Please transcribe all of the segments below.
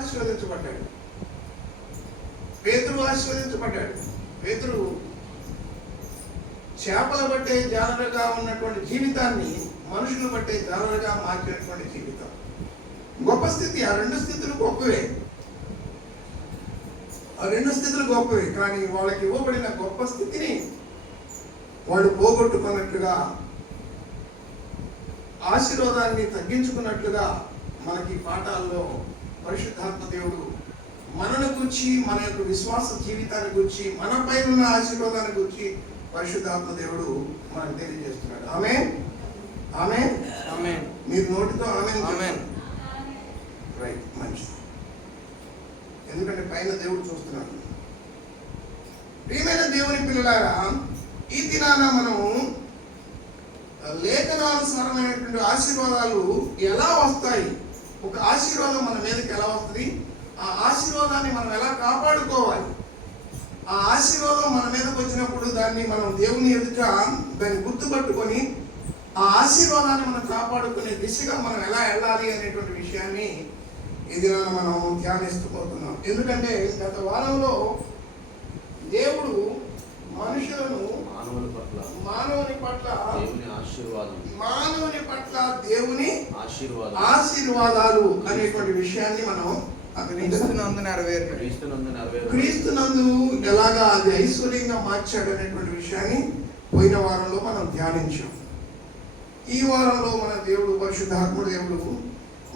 ఆశీర్వదించబడ్డాడు. పేతురు ఆశీర్వదించబడ్డాడు. పేతురు చేపల బట్టే జాలరుగా ఉన్నటువంటి జీవితాన్ని మనుషులు బట్టే జాలరుగా మార్చినటువంటి జీవితం గొప్ప స్థితి. ఆ రెండు స్థితులు గొప్పవే. కానీ వాళ్ళకి ఇవ్వబడిన గొప్ప స్థితిని వాళ్ళు పోగొట్టుకున్నట్లుగా, ఆశీర్వాదాన్ని తగ్గించుకున్నట్లుగా మనకి పాఠాల్లో పరిశుద్ధాత్మ దేవుడు మనను గురించి, మన యొక్క విశ్వాస జీవితాన్ని గురించి, మన పైన ఉన్న ఆశీర్వాదాన్ని గురించి పరిశుద్ధాత్మ దేవుడు మనకు తెలియజేస్తున్నాడు. ఆమేన్, ఆమేన్, ఆమేన్. మీరు నోటితో ఆమేన్, ఆమేన్. రైట్, మంచిది. ఎందుకంటే పైన దేవుడు చూస్తున్నాడు. ప్రియమైన దేవుని పిల్లలారా, ఈ దినాన మనం లేఖనానుసారమైనటువంటి ఆశీర్వాదాలు ఎలా వస్తాయి, ఒక ఆశీర్వాదం మన మీదకి ఎలా వస్తుంది, ఆ ఆశీర్వాదాన్ని మనం ఎలా కాపాడుకోవాలి, ఆ ఆశీర్వాదం మన మీదకి వచ్చినప్పుడు దాన్ని మనం దేవుని ఎదుట దాన్ని గుర్తుపట్టుకొని ఆ ఆశీర్వాదాన్ని మనం కాపాడుకునే దిశగా మనం ఎలా వెళ్ళాలి అనేటువంటి విషయాన్ని ఇది మనం ధ్యానిస్తూ పోతున్నాం. ఎందుకంటే గత వారంలో దేవుడు మనుషులను మానవుని పట్ల దేవుని ఆశీర్వాదాలు అనేటువంటి విషయాన్ని మనం క్రీస్తునందు ఎలాగా అది ఐశ్వర్యంగా మార్చాడు అనేటువంటి విషయాన్ని పోయిన వారంలో మనం ధ్యానించాం. ఈ వారంలో మన దేవుడు పరిశుద్ధాత్మ దేవుడు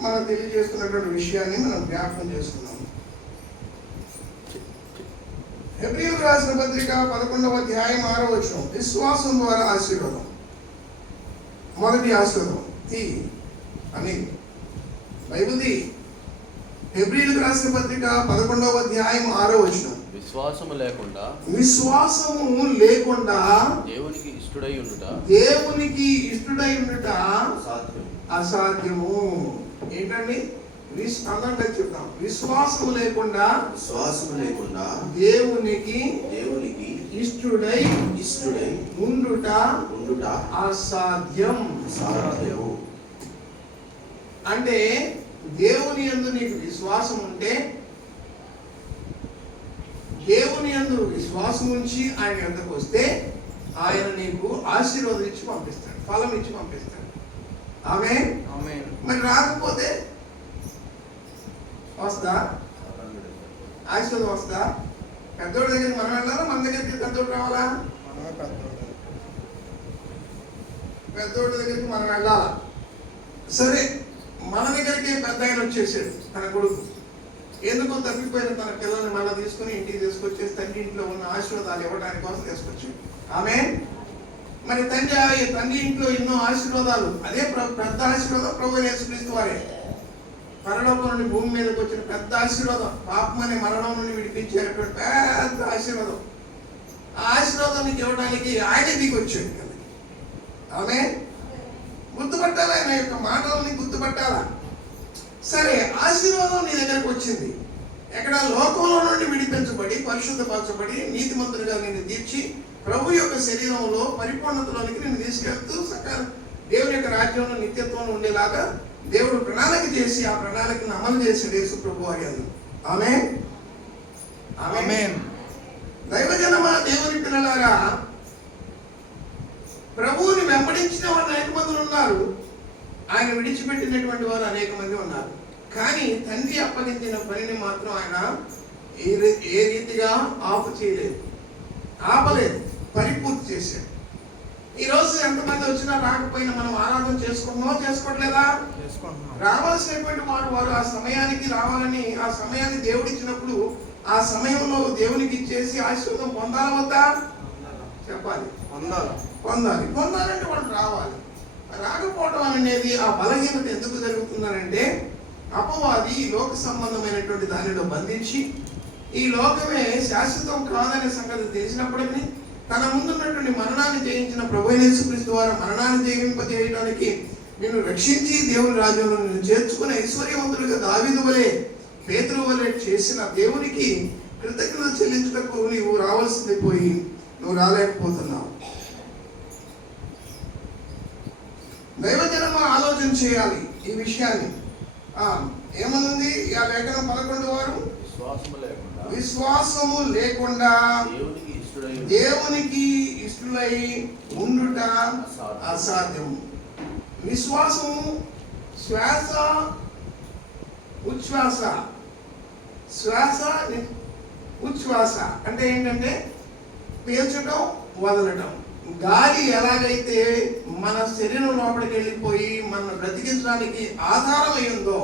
మనం తెలియజేస్తున్నటువంటి విషయాన్ని మనం జ్ఞాపకం చేసుకున్నాం. హెబ్రీయులకు రాసిన పత్రిక 11వ అధ్యాయం 6వ వచనం, విశ్వాసం ద్వారా ఆశీర్వాదం. మొదటి ఆశీర్వాదం అని బైబిల్ది. హెబ్రీయులకు రాసిన పత్రిక 11వ అధ్యాయం 6వ వచనం, విశ్వాసము లేకుండా దేవునికి ఇష్టడై ఉండుట అసాధ్యము. ఏంటండి? అందరం చెప్తాం. విశ్వాసం లేకుండా దేవునికి ఇష్టడై ఉండుట అసాధ్యం. అంటే దేవుని యందు నీకు విశ్వాసం ఉంటే, దేవుని యందు విశ్వాసం ఉంచి ఆయన యొద్దకు వస్తే ఆయన నీకు ఆశీర్వాదం ఇచ్చి పంపిస్తాడు, ఫలం ఇచ్చి పంపిస్తాడు. ఆమేన్. మరి రాకపోతే వస్తా ఆశీర్వాదం వస్తా? పెద్దోడి దగ్గరికి మనం వెళ్ళాలా, మన దగ్గరికి పెద్దోడు రావాలా? పెద్దోడి దగ్గరికి మనం వెళ్ళాలా? సరే, మన దగ్గరికి పెద్ద ఆయన వచ్చేసాడు, తన కొడుకు. ఎందుకో తప్పిపోయిన తన పిల్లల్ని మళ్ళీ తీసుకుని ఇంటికి తీసుకొచ్చేసి తండ్రి ఇంట్లో ఉన్న ఆశీర్వాదాలు ఇవ్వడానికి కోసం తీసుకొచ్చాడు. ఆమేన్. మరి తండ్రి ఇంట్లో ఎన్నో ఆశీర్వాదాలు, అదే పెద్ద ఆశీర్వాదం ప్రభువైన యేసుక్రీస్తు వారే. పరలోకం నుండి భూమి మీదకి వచ్చిన పెద్ద ఆశీర్వాదం, పాపం అనే మరణం నుండి విడిపించేటువంటి పెద్ద ఆశీర్వాదం. ఆ ఆశీర్వాదాన్ని ఇవ్వడానికి ఆయన దిగి వచ్చాడు కదా. ఆమేన్. గుర్తుపట్టాలా? ఆయన యొక్క మాటలని గుర్తుపట్టాలా? సరే, ఆశీర్వాదం నీ దగ్గరకు వచ్చింది. ఎక్కడ? లోకంలో నుండి విడిపించబడి, పరిశుద్ధపరచబడి, నీతిమంతులుగా నిన్ను తీర్చి ప్రభు యొక్క శరీరంలో పరిపూర్ణతలోనికి నిన్ను తీసుకెళ్తూ దేవుని యొక్క రాజ్యంలో నిత్యత్వంలో ఉండేలాగా దేవుడు ప్రణాళిక చేసి ఆ ప్రణాళికను అమలు చేసి యేసు ప్రభు అయ్యాను. ఆమేన్, ఆమేన్. దైవజనమా, దేవుని పిల్లలారా, ప్రభువుని వెంబడించిన వారు అనేక మంది ఉన్నారు, ఆయన విడిచిపెట్టినటువంటి వారు అనేక మంది ఉన్నారు. కానీ తండ్రి అప్పగించిన పనిని మాత్రం ఆయన ఏ రీతిగా ఆపలేదు, పరిపూర్తి చేశాడు. ఈ రోజు ఎంతమంది వచ్చినా రాకపోయినా మనం ఆరాధన చేసుకుంటున్నామో చేసుకోవట్లేదా? రావాల్సినటువంటి వారు ఆ సమయానికి రావాలని, ఆ సమయాన్ని దేవుడిచ్చినప్పుడు ఆ సమయంలో దేవునికి ఇచ్చేసి ఆశీర్వాదం పొందాలా వద్దా? చెప్పాలి. పొందాలంటే వాళ్ళు రావాలి. రాకపోవడం అనేది ఆ బలహీనత ఎందుకు జరుగుతుందనంటే, అపవాది ఈ లోక సంబంధమైనటువంటి దానిలో బంధించి, ఈ లోకమే శాశ్వతం కాదనే సంగతి తెలిసినప్పటికీ తన ముందున్నటువంటి మరణాన్ని జయించిన ప్రభువైన యేసుక్రీస్తు ద్వారా మరణాన్ని జయింపజేయడానికి నిన్ను రక్షించి దేవుని రాజ్యంలో నిన్ను చేర్చుకుని ఐశ్వర్యవంతుడిగా దావీదు వలె, పేతురు వలె చేసిన దేవునికి కృతజ్ఞత చెల్లించుటకు నీవు రావాల్సింది పోయి నువ్వు రాలేకపోతున్నావు. దైవజనమా, ఆలోచన చేయాలి ఈ విషయాన్ని. ఏమనుంది ఆ లేఖనం 11 వారు? విశ్వాసము లేకుండా దేవునికి ఇష్టలై ఉండుట అసాధ్యము. విశ్వాసము శ్వాస ఉచ్ఛ్వాస, శ్వాస ఉచ్ఛ్వాస అంటే ఏంటంటే పీల్చడం వదలటం. గాలి ఎలాగైతే మన శరీరం లోపలికి వెళ్ళిపోయి మనం బ్రతికించడానికి ఆధారం అయిందో,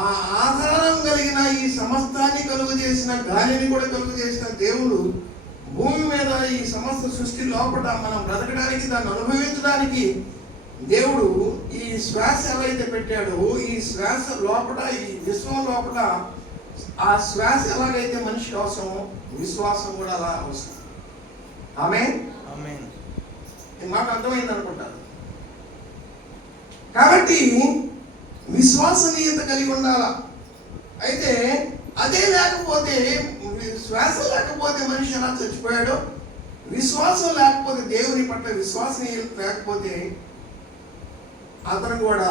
ఆ ఆధారం కలిగిన ఈ సమస్తాన్ని కలుగు చేసిన, గాలిని కూడా కలుగు చేసిన దేవుడు భూమి మీద ఈ సమస్త సృష్టి లోపల మనం బ్రతకడానికి, దాన్ని అనుభవించడానికి దేవుడు ఈ శ్వాస ఎలా పెట్టాడో, ఈ శ్వాస లోపల, ఈ విశ్వం లోపల ఆ శ్వాస ఎలాగైతే మనిషికి అవసరమో విశ్వాసం కూడా అలా అవసరం. ఆమేన్. ఈ మాట అర్థమైంది అనుకుంటారు. కాబట్టి విశ్వసనీయత కలిగి ఉండాలా. అయితే అదే లేకపోతే, శ్వాస లేకపోతే మనిషి ఎలా చచ్చిపోయాడో, విశ్వాసం లేకపోతే, దేవుని పట్ల విశ్వసనీయత లేకపోతే అతను కూడా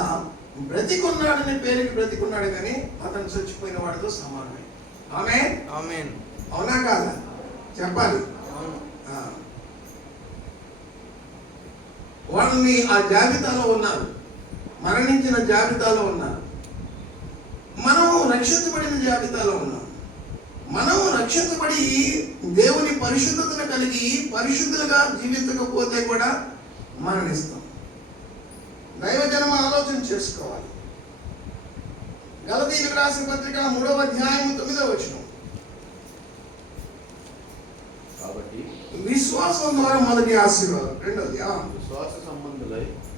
బ్రతికున్నాడని పేరుకి బ్రతికున్నాడు, కానీ అతను చచ్చిపోయిన వాడితో సమానమే. ఆమేన్. అవునా కాదా చెప్పాలి. వాళ్ళని ఆ జాబితాలో ఉన్నారు, మరణించిన జాబితాలో ఉన్నారు. మనం రక్షించబడిన జాబితాలో ఉన్నాం. మనం రక్షించబడి దేవుని పరిశుద్ధతను కలిగి పరిశుద్ధులుగా జీవించకపోతే కూడా మరణిస్తాం. దైవజనం ఆలోచన చేసుకోవాలి. గలతీయులకు రాసిన పత్రిక 3వ అధ్యాయం 9వ వచనం. కాబట్టి విశ్వాసం ద్వారా మొదటి ఆశీర్వాదం. రెండోది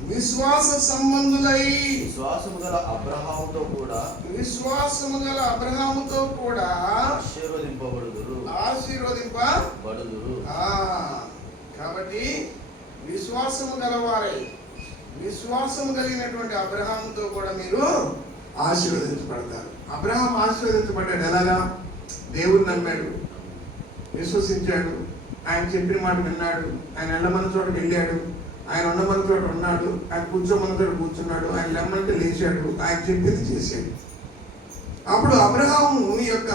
విశ్వాస సంబంధులై విశ్వాసము గల అబ్రహాముతో కూడా ఆశీర్వదింపబడుదురు. కాబట్టి విశ్వాసము గలవారై, విశ్వాసము కలిగినటువంటి అబ్రహాముతో కూడా మీరు ఆశీర్వదించబడతారు. అబ్రహాం ఆశీర్వదించబడ్డాడు. ఎలాగా? దేవుడు నమ్మాడు, విశ్వసించాడు, ఆయన చెప్పిన మాట విన్నాడు, ఆయన వెళ్ళమన్న చోటకి వెళ్ళాడు, ఆయన ఉండమన్న చోట ఉన్నాడు, ఆయన కూర్చోమన్న చోట కూర్చున్నాడు, ఆయన లెమ్మంటే లేచాడు, ఆయన చెప్పింది చేశాడు. అప్పుడు అబ్రహాము యొక్క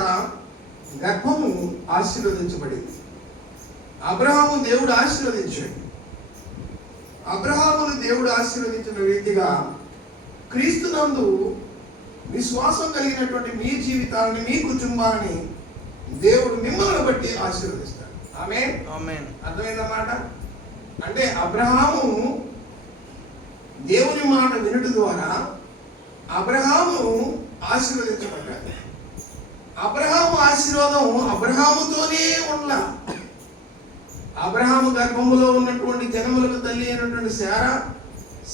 గర్భము ఆశీర్వదించబడింది. అబ్రహాము దేవుడు ఆశీర్వదించాడు. అబ్రహామును దేవుడు ఆశీర్వదించిన రీతిగా క్రీస్తునందు విశ్వాసం కలిగినటువంటి మీ జీవితాన్ని, మీ కుటుంబాన్ని దేవుడు మిమ్మల్ని బట్టి ఆశీర్వదిస్తాడు. ఆమేన్. అర్థమైందన్నమాట. అంటే అబ్రహాము దేవుని మాట వినుట ద్వారా అబ్రహాము ఆశీర్వదించబడ్డాడు. అబ్రహాము ఆశీర్వాదం అబ్రహాముతోనే ఉండాల. అబ్రహాము గర్భములో ఉన్నటువంటి జనములకు తల్లి అయినటువంటి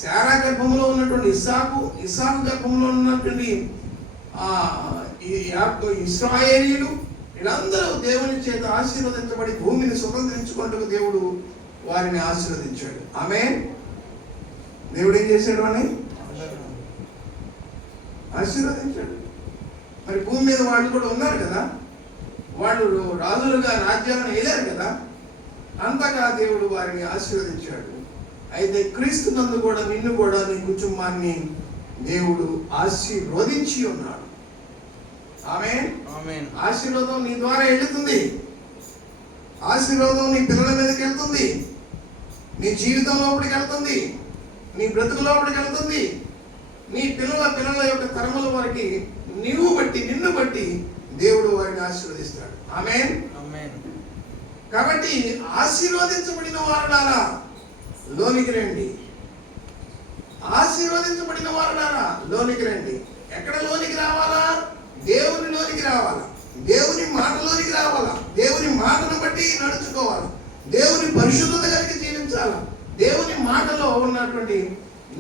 శారా గర్భంలో ఉన్నటువంటి ఇస్సాకు గర్భంలో ఉన్నటువంటి ఇశ్రాయేలీయులు, వీళ్ళందరూ దేవుని చేత ఆశీర్వదించబడి భూమిని స్వతంత్రించుకుంటూ దేవుడు వారిని ఆశీర్వదించాడు. ఆమేన్. దేవుడు ఏం చేశాడు? అని ఆశీర్వదించాడు. మరి భూమి మీద వాళ్ళు కూడా ఉన్నారు కదా, వాళ్ళు రాజులుగా రాజ్యాలను వేయలేరు కదా, అంతగా దేవుడు వారిని ఆశీర్వదించాడు. అయితే క్రీస్తునందు కూడా నిన్ను కూడా, నీ కుటుంబాన్ని దేవుడు ఆశీర్వదించి ఉన్నాడు. ఆమేన్. ఆశీర్వాదం నీ ద్వారా వెళుతుంది. ఆశీర్వాదం నీ పిల్లల మీదకి వెళ్తుంది, నీ జీవితం లోపలికి వెళ్తుంది, నీ బ్రతుకు లోపలికి వెళ్తుంది, నీ పిల్లల యొక్క తరముల వారికి నిన్ను బట్టి దేవుడు వారిని ఆశీర్వదిస్తాడు. ఆమేన్. కాబట్టి ఆశీర్వదించబడిన వారులారా లోనికి రండి. ఆశీర్వదించబడిన వారులారా లోనికి రండి. ఎక్కడ లోనికి రావాలా? దేవుని లోనికి రావాలా, దేవుని మాటలోనికి రావాలా, దేవుని మాటను బట్టి నడుచుకోవాలి, దేవుని పరిశుద్ధత కలిగి జీవించాలా, దేవుని మాటలో ఉన్నటువంటి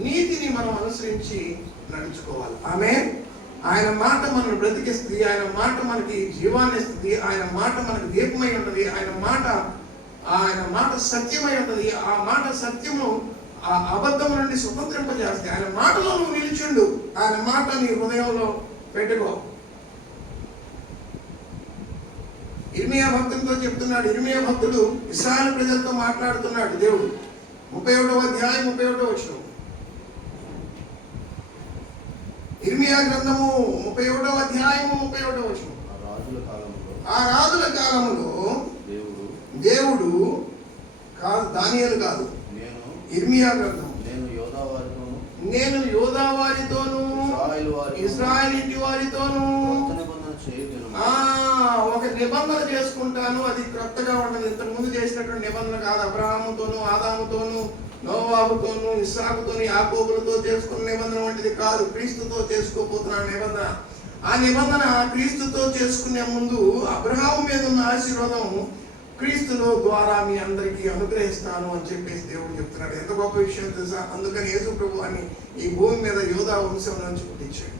నీతిని మనం అనుసరించి నడుచుకోవాలి. ఆమేన్. ఆయన మాట మనల్ని బ్రతికిస్తుంది, ఆయన మాట మనకి జీవాన్ని ఇస్తుంది, ఆయన మాట మనకు దీపమై ఉంటుంది, ఆయన మాట సత్యమై ఉంటుంది. ఆ మాట సత్యము ఆ అబద్ధం నుండి స్వతంత్రింపజేస్తే ఆయన మాటలో నువ్వు నిలిచిండు, ఆయన మాట నీ హృదయంలో పెట్టుకో. ఇర్మియా భక్తులతో చెప్తున్నాడు. ఇర్మియా భక్తుడు ఇశ్రాయేలు ప్రజలతో మాట్లాడుతున్నాడు. దేవుడు 31వ అధ్యాయం 31వ వచనం. ఇర్మియా గ్రంథము 31వ అధ్యాయము 31వ వచనం. ఆ రాజుల కాలములో దేవుడు కాదు, దానియేలు కాదు, ఇర్మియా గ్రంథం, నేను యోధా వారితోను ఇశ్రాయేలు ఇంటి వారితోను ఒక నిబంధన చేసుకుంటాను. అది క్రొత్తగా ఉండదు, ఇంతకు ముందు చేసినటువంటి నిబంధన కాదు. అబ్రహాముతోను, ఆదాముతోను, నోవాహుతోను, ఇస్సాకుతోను, యాకోబులతో చేసుకున్న నిబంధన వంటిది కాదు. క్రీస్తుతో చేసుకోబోతున్న నిబంధన. ఆ నిబంధన క్రీస్తుతో చేసుకునే ముందు అబ్రహాము మీద ఉన్న ఆశీర్వాదం క్రీస్తులో ద్వారా మీ అందరికీ అనుగ్రహిస్తాను అని చెప్పేసి దేవుడు చెప్తున్నాడు. ఎంత గొప్ప విషయం తెలుసా? అందుకని యేసు ప్రభు అని ఈ భూమి మీద యోధా వంశం నుంచి పుట్టించాడు.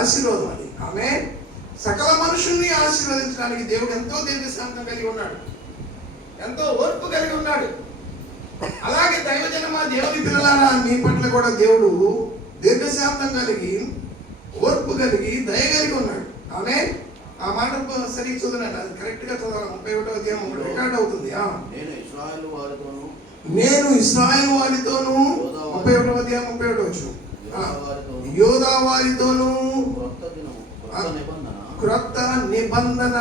ఆశీర్వాదం అది. ఆమె సకల మనుషుల్ని ఆశీర్వదించడానికి దేవుడు ఎంతో దీర్ఘశాంతం కలిగి ఉన్నాడు, ఎంతో ఓర్పు కలిగి ఉన్నాడు. అలాగే దైవజనమా, దేవుని పిల్లలారా, మీ పట్ల కూడా దేవుడు దీర్ఘశాంతం కలిగి, ఓర్పు కలిగి, దయ కలిగి ఉన్నాడు. ఆమె ఆ మాట సరిగ్గా చదవండి, అది కరెక్ట్ గా చదవాలి. 31వ అధ్యాయం రికార్డ్ అవుతుంది. నేను ఇశ్రాయేలు వారితోను 31వ అధ్యాయం 31వ వచనం, యోధా వారితోను క్రొత్త నిబంధన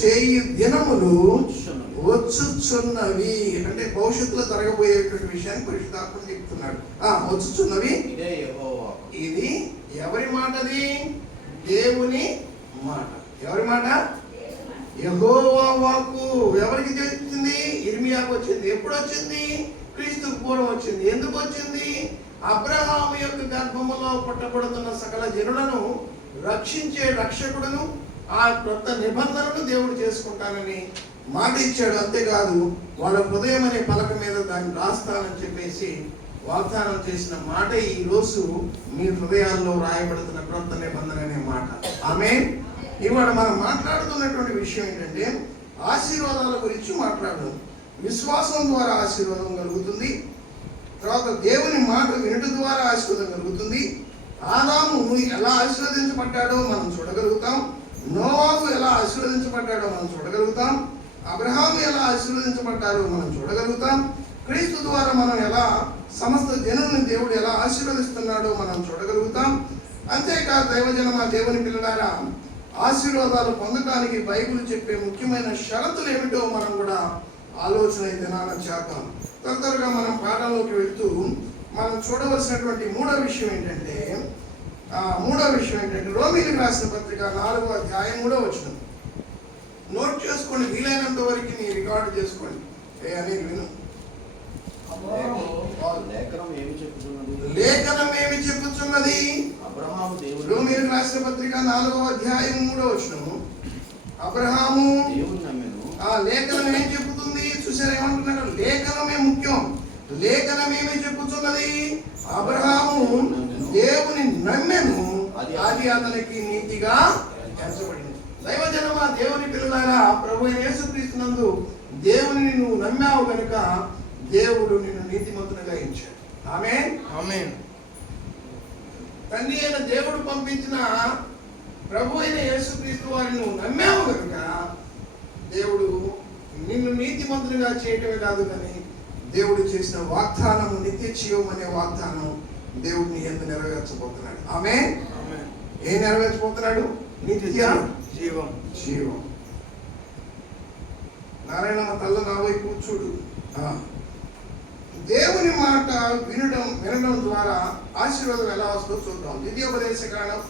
చేయు దినములు వచ్చుచున్నవి. అంటే భవిష్యత్తులో జరగబోయేటువంటి విషయాన్ని పరిశుద్ధాత్మ చెప్తున్నాడు. వచ్చుచున్నవి. ఇది ఎవరి మాటది? దేవుని మాట. ఎవరి మాట? యెహోవా వాక్కు. ఎవరికి వచ్చింది? ఇర్మియాకు వచ్చింది. ఎప్పుడు వచ్చింది? క్రీస్తుకు పూర్వం వచ్చింది. ఎందుకు వచ్చింది? అబ్రహాము యొక్క గర్భములో పుట్టబడుతున్న సకల జనులను రక్షించే రక్షకుడును, ఆ కొత్త నిబంధనను దేవుడు చేసుకుంటానని మాట ఇచ్చాడు. అంతేకాదు, వాళ్ళ హృదయం అనే పలక మీద దాన్ని రాస్తానని చెప్పేసి వాగ్దానం చేసిన మాట ఈ రోజు మీ హృదయాల్లో రాయబడుతున్న క్రొత్త నిబంధన అనే మాట. ఆమేన్. ఇవాళ మనం మాట్లాడుతున్నటువంటి విషయం ఏంటంటే ఆశీర్వాదాల గురించి మాట్లాడడం. విశ్వాసం ద్వారా ఆశీర్వాదం కలుగుతుంది. తర్వాత దేవుని మాట వినడం ద్వారా ఆశీర్వాదం కలుగుతుంది. ఆదాము ఎలా ఆశీర్వదించబడ్డాడో మనం చూడగలుగుతాం. నోవాహు ఎలా ఆశీర్వదించబడ్డాడో మనం చూడగలుగుతాం. అబ్రహాము ఎలా ఆశీర్వదించబడ్డాడో మనం చూడగలుగుతాం. క్రీస్తు ద్వారా మనం ఎలా సమస్త జనుల్ని దేవుడు ఎలా ఆశీర్వదిస్తున్నాడో మనం చూడగలుగుతాం. అంతేకాదు దైవజనమా, దేవుని పిల్లలారా, ఆశీర్వాదాలు పొందడానికి బైబిల్ చెప్పే ముఖ్యమైన షరతులు ఏమిటో మనం కూడా ఆలోచన దినాన చేద్దాం. త్వరగా మనం పాఠంలోకి వెళ్తూ మనం చూడవలసినటువంటి మూడో విషయం ఏంటంటే రోమీయులకు రాసిన పత్రిక 4వ అధ్యాయం 3వ వచనం. నోట్ చేసుకోండి, వీలైనంత వరకు మీ రికార్డు చేసుకోండి. అని విను. లేఖనం ఏమి చెప్పుచున్నది? రోమీయులకు రాసిన పత్రిక 4వ అధ్యాయం 3వ వచనం. అబ్రహాము ఆ లేఖనం ఏం చెప్పుతుంది? చూసారా ఏమంటున్నాడు? లేఖనమే ముఖ్యం. లేఖనం ఏమి చెప్పుచున్నది? అబ్రహాము దేవుని నమ్మెను, అది అతనికి నీతిగా ఎంచబడింది. దైవజనమా, దేవుని పిల్లలారా, ప్రభు యేసుక్రీస్తునందు దేవుని నువ్వు నమ్మావు కనుక దేవుడు నిన్ను నీతిమంతునిగా ఎంచాడు. ఆమేన్. ఆమేన్. తండ్రి అయిన దేవుడు పంపించిన ప్రభు అయిన యేసుక్రీస్తు వారిని నువ్వు నమ్మావు కనుక దేవుడు నిన్ను నీతిమంతునిగా చేయటమే కాదు, కానీ దేవుడు చేసిన వాగ్దానము నిత్య జీవం అనే వాగ్దానం దేవుడిని ఎంత నెరవేర్చబోతున్నాడు. ఆమేన్. ఏం నెరవేర్చబోతున్నాడు? నిత్య జీవం. జీవం. నారాయణ తల్ల నా వైపు చూడు. దేవుని మాట వినడం ద్వారా ఆశీర్వాదం ఎలా వస్తుందో చూద్దాం. ద్వితీయోపదేశకాండం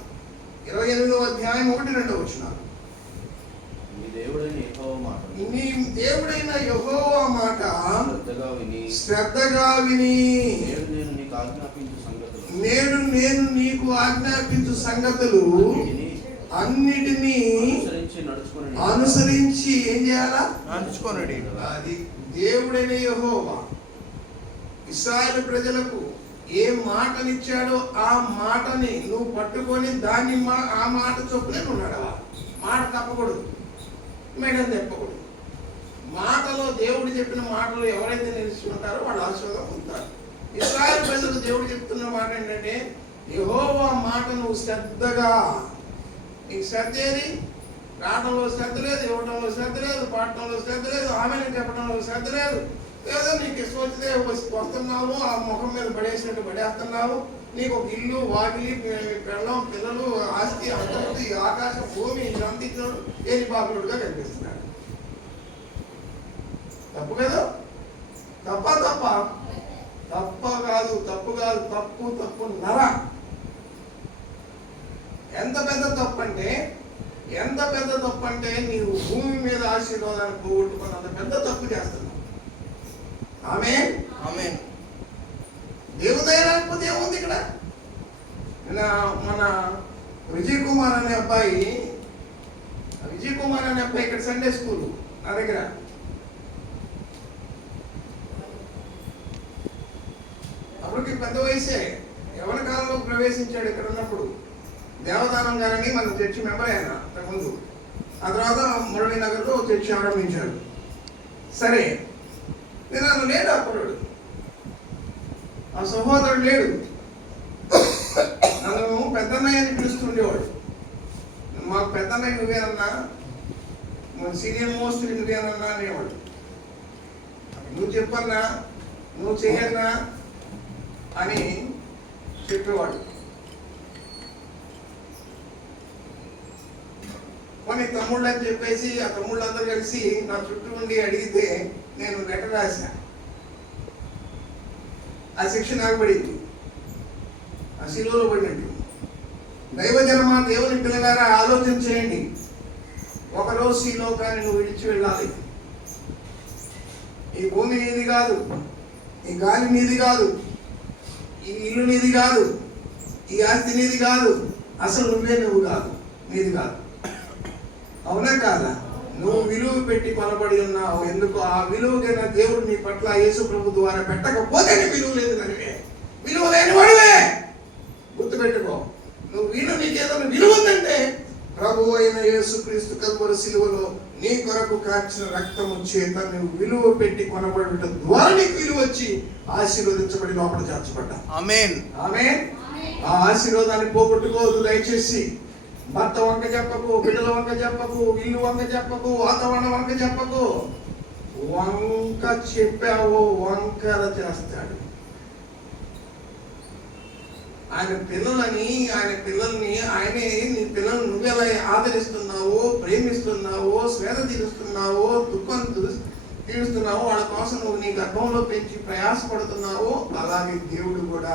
28వ అధ్యాయం 1-2 వచనాలు. నీ దేవుడైన యెహోవా మాట శ్రద్ధగా విని నేడు నేను నీకు ఆజ్ఞాపించు సంగతులు అన్నిటినీ అనుసరించి ఏం చేయాలా? నడుచుకోనడి. అది దేవుడైన యెహోవా ఇశ్రాయేలు ప్రజలకు ఏ మాటనిచ్చాడో ఆ మాటని నువ్వు పట్టుకొని దాన్ని ఆ మాట చొప్పునే నువ్వు నడవాలి. మాట తప్పకూడదు, మేడం చెప్పకూడదు. మాటలో దేవుడు చెప్పిన మాటలు ఎవరైతే నిలుచుకుంటారో వాళ్ళు ఆశీర్వాదం పొందుతారు. ఇశ్రాయేలు ప్రజలకు దేవుడు చెప్తున్న మాట ఏంటంటే, యెహోవా మాట నువ్వు శ్రద్ధగా, నీకు శ్రద్ధ ఏది? రావడంలో శ్రద్ధ లేదు, ఇవ్వడంలో శ్రద్ధ లేదు, పాడటంలో శ్రద్ధ లేదు, ఆమెను చెప్పడంలో శ్రద్ధ లేదు, ఏదో నీకు ఇష్టం వచ్చితే వస్తున్నావు, ఆ ముఖం మీద పడేసినట్టు పడేస్తున్నావు. నీకు ఒక ఇల్లు, వాకిలి, పెళ్ళం, పిల్లలు, ఆస్తి, అంతస్తు, ఈ ఆకాశం, భూమి ఇదంతా ఇచ్చినాడు. ఏది బాబులుగా కనిపిస్తున్నాడు. తప్పు కదా? తప్ప తప్ప తప్ప కాదు, తప్పు కాదు, తప్పు తప్పు నర. ఎంత పెద్ద తప్పు అంటే నీవు భూమి మీద ఆశీర్వాదాన్ని పోగొట్టుకుని అంత పెద్ద తప్పు చేస్తున్నావు. ఆమేన్. ఆమేన్. దేవుదయ లేకపోతే ఏముంది ఇక్కడ? మన విజయ్ కుమార్ అనే అబ్బాయి ఇక్కడ సండే స్కూల్ నా దగ్గర అప్పటికి పెద్ద వయసే, యవన కాలంలో ప్రవేశించాడు. ఇక్కడ ఉన్నప్పుడు దేవదానం గారని మన చర్చి మెంబర్ ఆయన అంతకుముందు. ఆ తర్వాత మురళీనగర్లో చర్చి ఆరంభించాడు. సరే, నేను లేడు అప్పుడు, ఆ సహోదరుడు లేడు. నన్ను పెద్దన్నయ్య అని పిలుస్తుండేవాడు. మాకు పెద్దన్నయ్య నువ్వేనన్నా, సీనియర్ మోస్ట్ నువ్వేనన్నా అనేవాడు. నువ్వు చెప్పన్నా, నువ్వు చెయ్యన్నా అని చెప్పేవాడు. కొన్ని తమ్ముళ్ళు అని చెప్పేసి ఆ తమ్ముళ్ళందరూ కలిసి నా చుట్టూ ఉండి అడిగితే నేను లెటర్ రాసా. ఆ శిక్ష నాకు పడింది, ఆ శిలువలో పడినట్టు. దైవజనమా, దేవుని పిల్లగారా, ఆలోచన చేయండి. ఒకరోజు ఈ లోకాన్ని నువ్వు విడిచి వెళ్ళాలి. ఈ భూమి నీది కాదు, ఈ గాలి నీది కాదు, ఈ ఇల్లు నీది కాదు, ఈ ఆస్తి నీది కాదు, అసలు నువ్వు కాదు, నీది కాదు. అవునా కాదా? నువ్వు విలువ పెట్టి కొనబడి ఉన్నావు. ఎందుకు? ఆ విలువైన దేవుడు నీ పట్ల యేసు ప్రభు ద్వారా పెట్టకపోతే నీ విలువ లేదు. కనుక విలువ లేని వాడివే. గుర్తుపెట్టుకో, నువ్వు నీకేదో విలువ ఉందంటే ప్రభు అయిన యేసు క్రీస్తు కల్వరి శిలువలో నీ కొరకు కాచిన రక్తము చేత నువ్వు విలువ పెట్టి కొనబడటం ద్వారా నీకు విలువ వచ్చి ఆశీర్వదించబడి లోపల చేర్చబడ్డా. ఆమేన్. ఆమేన్. ఆ ఆశీర్వాదాన్ని పోగొట్టుకోవద్దు దయచేసి. భర్త వంక చెప్పకు, బిడ్డల వంక చెప్పకు, ఇల్లు వంక చెప్పకు, వాతావరణం వంక చెప్పకు. వంక చెప్పావో వంకర చేస్తాడు. ఆయన పిల్లల్ని ఆయనే నీ పిల్లల్ని నువ్వెలా ఆదరిస్తున్నావో, ప్రేమిస్తున్నావో, స్వేద తీరుస్తున్నావో, దుఃఖం తీరుస్తున్నావో, వాళ్ళ కోసం నువ్వు నీ గర్భంలో పెంచి ప్రయాసపడుతున్నావో, అలాగే దేవుడు కూడా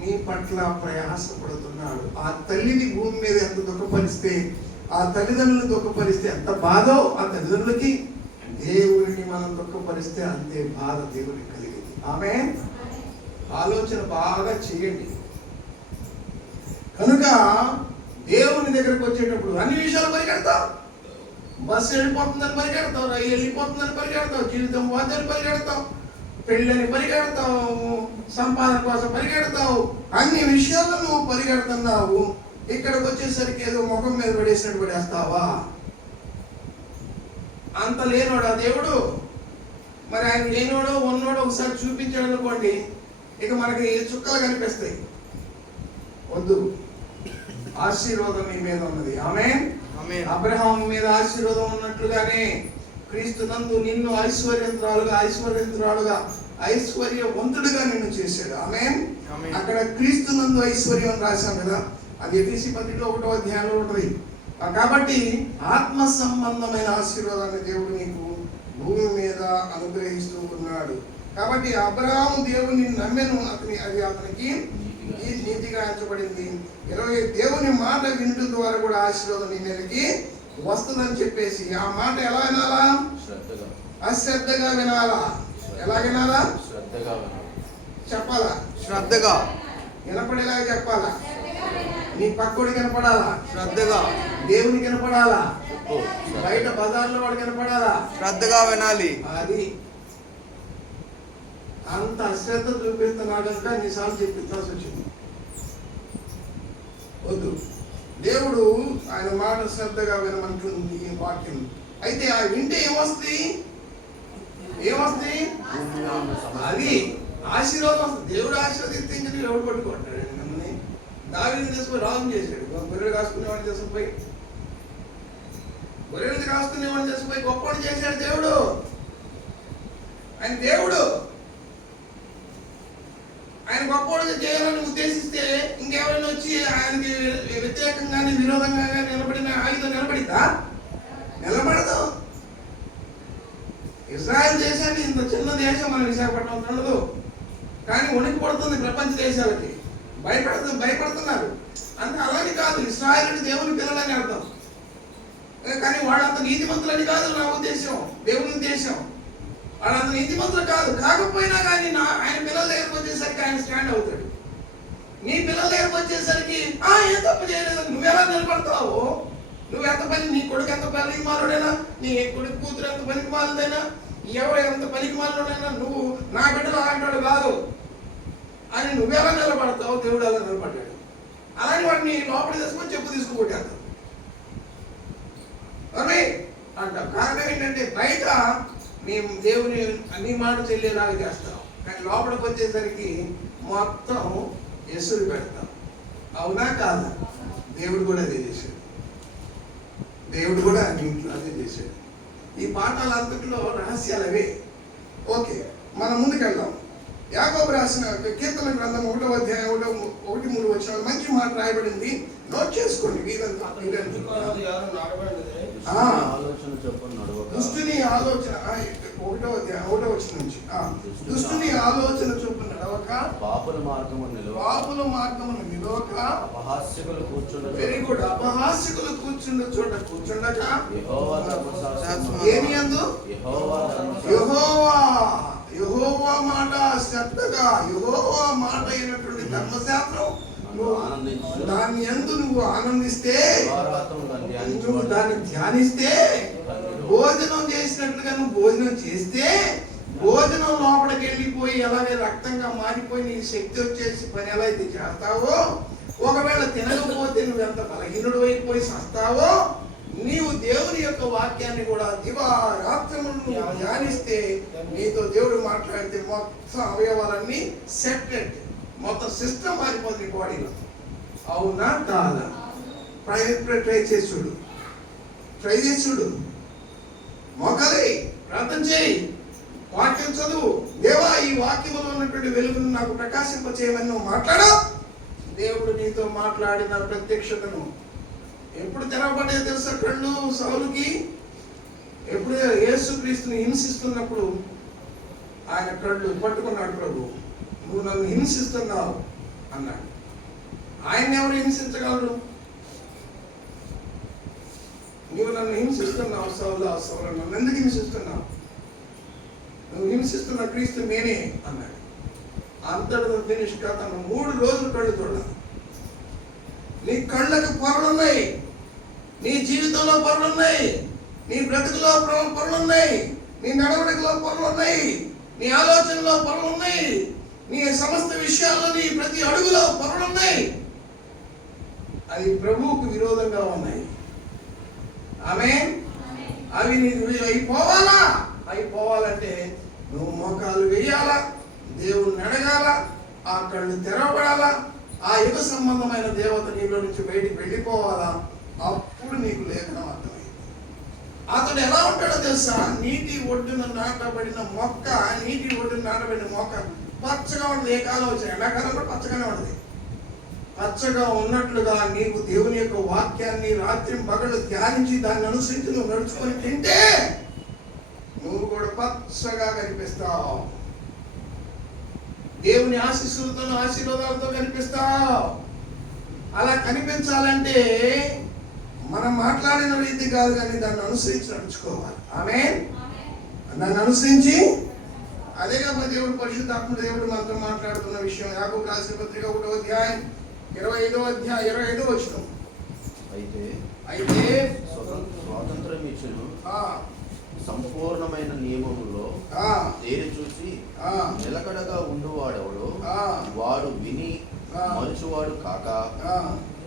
నీ పట్ల ప్రయాసపడుతున్నాడు. ఆ తల్లిని భూమి మీద ఎంత దుఃఖపరిస్తే, ఆ తల్లిదండ్రులను దుఃఖపరిస్తే ఎంత బాధో ఆ తల్లిదండ్రులకి, దేవుడిని మనం దుఃఖపరిస్తే అంతే బాధ దేవుడికి కలిగింది. ఆమేన్. ఆలోచన బాగా చేయండి. కనుక దేవుని దగ్గరకు వచ్చేటప్పుడు అన్ని విషయాలు పరిగెడతావు. బస్సు వెళ్ళిపోతుందని పరిగెడతావు, రైలు వెళ్ళిపోతుందని పరిగెడతావు, జీవితం వాద్యాన్ని పరిగెడతావు, పెళ్ళని పరిగెడతావు, సంపాదన కోసం పరిగెడతావు, అన్ని విషయాల్లో నువ్వు పరిగెడుతున్నావు. ఇక్కడికి వచ్చేసరికి ఏదో ముఖం మీద పడేసినట్టు పడేస్తావా? అంత లేనోడా దేవుడు? మరి ఆయన లేనోడో ఉన్నోడో ఒకసారి చూపించాడు అనుకోండి, ఇక మనకి చుక్కలు కనిపిస్తాయి. వద్దు, ఆశీర్వాదం మీ మీద ఉన్నది. ఆమేన్. అబ్రహాం మీద ఆశీర్వాదం ఉన్నట్లుగానే క్రీస్తు నందు నిన్ను ఐశ్వర్యవంతుడిగా నిన్ను చేశాడు. ఆమేన్. అక్కడ క్రీస్తు నందు ఐశ్వర్యం రాశాం కదా, అది ఎఫెసీ పత్రికలో 1వ అధ్యాయంలో ఉంటుంది. కాబట్టి ఆత్మ సంబంధమైన ఆశీర్వాదాన్ని దేవుడు నీకు భూమి మీద అనుగ్రహిస్తూ ఉన్నాడు. కాబట్టి అబ్రహాము దేవుని నమ్మెను, అతనికి నీతిగా ఎంచబడింది. 20 దేవుని మాట వినుట ద్వారా కూడా ఆశీర్వాదం నీ మీదకి వస్తుందని చెప్పేసి, ఆ మాట ఎలా వినాలా? అశ్రద్ధగా వినాలా? ఎలా వినాలా? చెప్పాలా? శ్రద్ధగా వినపడేలా చెప్పాలా? నీ పక్కుడికి వినపడాలా? శ్రద్ధగా. దేవునికి వినపడాలా? బయట బజార్లో వాడు వినపడాలా? శ్రద్ధగా వినాలి. అది అంత అశ్రద్ధ చూపిస్తున్నాడంటే అన్నిసార్లు చెప్పించాల్సి వచ్చింది. వద్దు, దేవుడు ఆయన మాట శ్రద్ధగా వినమంటుంది ఈ వాక్యం. అయితే ఆ వింటే ఏమొస్తుంది? అది ఆశీర్వాదం వస్తుంది. దేవుడు ఆశీర్వదిస్తే ఇంకా ఎవడు పట్టుకుంటాడు? మిమ్మల్ని దావీదుని తీసుకుని రాజు చేశాడు. గొర్రెలు కాసుకునేవాడిని తీసుకుపోయి గొర్రెలు కాసుకునేవాడిని తీసుకుపోయి గొప్పవాడిని చేశాడు దేవుడు. ఆయన దేవుడు. ఆయన గొప్పవాడుగా చేయాలని ఉద్దేశిస్తే ఇంకెవరైనా వచ్చి ఆయనకి వ్యతిరేకంగానే విరోధంగా నిలబడిన ఆయుధం నిలబడిద్దా? నిలబడదు. ఇజ్రాయెల్ దేశాన్ని ఇంత చిన్న దేశం మన విశాఖపట్నం ఉండదు, కానీ వణికి పడుతుంది ప్రపంచ దేశాలకి. భయపడుతున్నారు. అంటే అలాని కాదు, ఇజ్రాయెల్ అంటే దేవుని పిల్లలని అర్థం. కానీ వాళ్ళంత నీతిమంతులని కాదు నా ఉద్దేశం, దేవుని ఉద్దేశం. వాళ్ళంత నీతిమంతులు కాదు. కాకపోయినా కానీ ఆయన పిల్లల దగ్గరకు వచ్చేసరికి ఆయన స్టాండ్ అవుతాడు. నీ పిల్లల దగ్గరకు వచ్చేసరికి ఏం తప్పు చేయలేదు, నువ్వెలా నిలబడతావు? నువ్వెంత పని, నీ కొడుకు ఎంత పనికి మాలుడైనా, నీ కొడుకు కూతురు ఎంత పనికి మాలుదైనా, ఎవరు ఎంత పనికి మాలుడైనా, నువ్వు నా బిడ్డలు అలాంటి కాదు అని నువ్వెలా నిలబడతావు? దేవుడు అలా నిలబడ్డాడు. అలాంటి వాడిని లోపలి తీసుకొని చెప్పు తీసుకుపోతాడు అంటాం. కారణం ఏంటంటే బయట నీ దేవుని అన్ని మాట చెల్లేలాగా చేస్తావు, కానీ లోపలికి వచ్చేసరికి మొత్తం ఎసురు పెడతాం. అవునా కాదా? దేవుడు కూడా అదే చేశాడు. దేవుడు కూడా ఇంట్లో అదే చేశాడు. ఈ పాఠాలు అంతట్లో రహస్యాలు అవే. ఓకే, మనం ముందుకెళ్దాం. యాకోబు రాసిన కీర్తన గ్రంథం 1వ అధ్యాయం 1-3 వచ్చిన మంచి మాట రాయబడింది. నోట్ చేసుకోండి. దుష్టుని ఆలోచన 1వ అధ్యాయం 1వ వచనం నుంచి దుష్టుని ఆలోచన చొప్పున నడవక పాపుల మార్గమును నిలవక అపహాస్యకులు కూర్చుండ వెరీ గుడ్ అపహాస్యకులు కూర్చుండ చోట కూర్చుండక ఏమి అందు యెహోవా మాట శ్రద్ధగా యెహోవా మాట అయినటువంటి ధర్మశాస్త్రం దాని యందు నువ్వు ఆనందిస్తే, నువ్వు దాన్ని ధ్యానిస్తే, భోజనం చేసినట్లుగా నువ్వు భోజనం చేస్తే, భోజనం లోపలికి వెళ్ళిపోయి అలాగే రక్తంగా మారిపోయి నీ శక్తి వచ్చేసి పని ఎలా అయితే చేస్తావో, ఒకవేళ తినకపోతే నువ్వు ఎంత బలహీనుడు అయిపోయి సస్తావో, నీవు దేవుని యొక్క వాక్యాన్ని కూడా దివారాత్రములు నువ్వు ధ్యానిస్తే, నీతో దేవుడు మాట్లాడితే మొత్తం అవయవాలన్నీ సెటెడ్, మొత్తం సిస్టమ్ మారిపోతుంది బాడీలో. అవునా కాదా? ట్రై చేసి చూడు. మొక్కలే ప్రార్థన చేయి, వాక్యం చదువు. దేవా, ఈ వాక్యంలో ఉన్నటువంటి వెలుగును నాకు ప్రకాశింపచేయమని నువ్వు మాట్లాడు. దేవుడు నీతో మాట్లాడిన ప్రత్యక్షతను ఎప్పుడు తెరవబడేది తెలుసా? కళ్ళు సౌలుకి ఎప్పుడు యేసుక్రీస్తుని హింసిస్తున్నప్పుడు ఆయన కళ్ళు పట్టుకున్నాడు. ప్రభు, నువ్వు నన్ను హింసిస్తున్నావు అన్నాడు. ఆయన ఎవరు హింసించగలరు? నువ్వు నన్ను హింసిస్తున్నావు సౌలు, నన్ను ఎందుకు హింసిస్తున్నావు? నువ్వు హింసిస్తున్న క్రీస్తు నేనే అన్నాడు. అంతటితో ఫినిష్ కాదు. 3 రోజులు కళ్ళు చూడాలి. నీ కళ్ళకు పొరలున్నాయి, నీ జీవితంలో పొరలున్నాయి, నీ బ్రతుకులో పొరలున్నాయి, నీ నడవడికలో పొరలున్నాయి, నీ ఆలోచనలో పొరలున్నాయి, నీ సమస్త విషయాల్లో నీ ప్రతి అడుగులో పొరలున్నాయి. అవి ప్రభువుకు విరోధంగా ఉన్నాయి. ఆమేన్. అవి నీకు అయిపోవాలంటే నువ్వు మోకాలు వేయాలా, దేవుణ్ణి అడగాల, ఆ కళ్ళు తెరవబడాలా, ఆ యుగ సంబంధమైన దేవత నీలో నుంచి బయటికి వెళ్ళిపోవాలా. అప్పుడు నీకు లేఖనం అర్థమైంది. అతడు ఎలా ఉంటాడో తెలుసా? నీటి ఒడ్డున నాటబడిన మొక్క పచ్చగా ఉంటుంది. ఏ కాలం వచ్చిన ఎండాకాలం కూడా పచ్చగానే ఉంటుంది. పచ్చగా ఉన్నట్లుగా నీకు దేవుని యొక్క వాక్యాన్ని రాత్రి పగలు ధ్యానించి దాన్ని అనుసరించి నువ్వు నడుచుకొని తింటే నువ్వు కూడా పచ్చగా కనిపిస్తావు. దేవుని ఆశీర్వాదాలతో కనిపిస్తావు. అలా కనిపించాలంటే మనం మాట్లాడిన రీతి కాదు, కానీ దాన్ని అనుసరించి నడుచుకోవాలి. ఆమేన్. దాన్ని అనుసరించి అదేగా దేవుడు పరిశుద్ధాత్మ దేవుడు మనతో మాట్లాడుతున్న విషయం. యాకోబు రాసిన పత్రిక 1వ అధ్యాయం 25వ వచనం. అయితే స్వాతంత్రం ఇచ్చిన సంపూర్ణమైన నియమములో తేరి చూసి నిలకడగా ఉండువాడెవడో వాడు విని మరుచువాడు కాక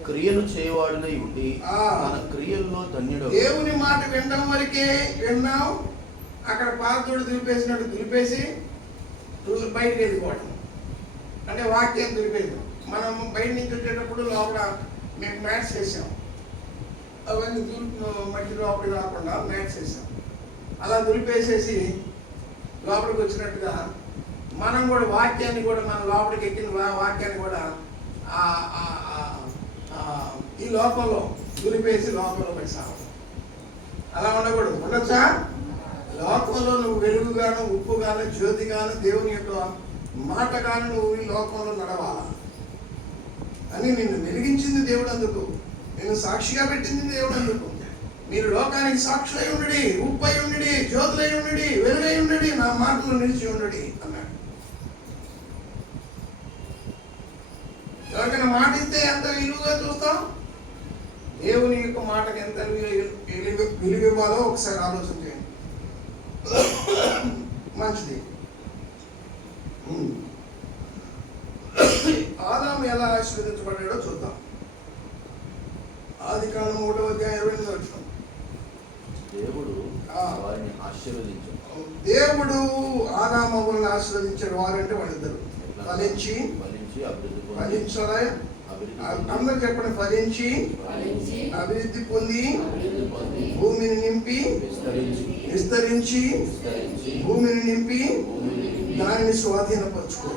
క్రియలు చేయవాడునై ఉండి తన క్రియల్లో ధన్యుడు. దేవుని మాట వినడం వరకే విన్నాం. అక్కడ పాత్రుడు దులిపేసినట్టు దులిపేసి బయటకు వెళ్ళిపోవడం అంటే వాక్యం దులిపేసాం. మనం బయట నుంచి వచ్చేటప్పుడు లోపల మేము మ్యాట్స్ వేసాం. అవన్నీ మట్టి లోపలి రాకుండా మ్యాట్స్ వేసాం. అలా దులిపేసేసి లోపలికి వచ్చినట్టుగా మనం కూడా వాక్యాన్ని కూడా మన లోపలికి ఎక్కిన వాక్యాన్ని కూడా ఈ లోకంలో దులిపేసి లోకంలో పడి సాగడం. అలా ఉండకూడదు. ఉండొచ్చా? లోకంలో నువ్వు వెలుగుగాను, ఉప్పుగాను, జ్యోతిగాను, దేవుని యొక్క మాటగాను నువ్వు ఈ లోకంలో నడవాలా అని నిన్ను వెలిగించింది దేవుడు. అందుకు నిన్ను సాక్షిగా పెట్టింది దేవుడు. అందుకు మీరు లోకానికి సాక్షులై ఉండడి, ఉప్పై ఉండడి, జ్యోతులై ఉండడి, వెలుగై ఉండడి, నా మాటలు నిలిచి ఉండడి అన్నాడు. ఎవరికైనా మాట ఇస్తే ఎంత విలువగా చూస్తాం? దేవుని యొక్క మాటకి ఎంత విలువ ఇవ్వాలో ఒకసారి ఆలోచన చేయండి. మంచిది. ఆదాము ఎలా ఆశీర్వదించబడ్డాడో చూద్దాం. ఆదికాండం 3వ అధ్యాయం 28వ వచనం. దేవుడు ఆదాములను ఆశీర్వదించాడు. వారంటే వాళ్ళిద్దరు ఫలించి ఫలించారా? అందరు చెప్పండి. ఫలించి అభివృద్ధి పొంది భూమిని నింపి విస్తరించి భూమిని నింపి దానిని స్వాధీనపరచుకో.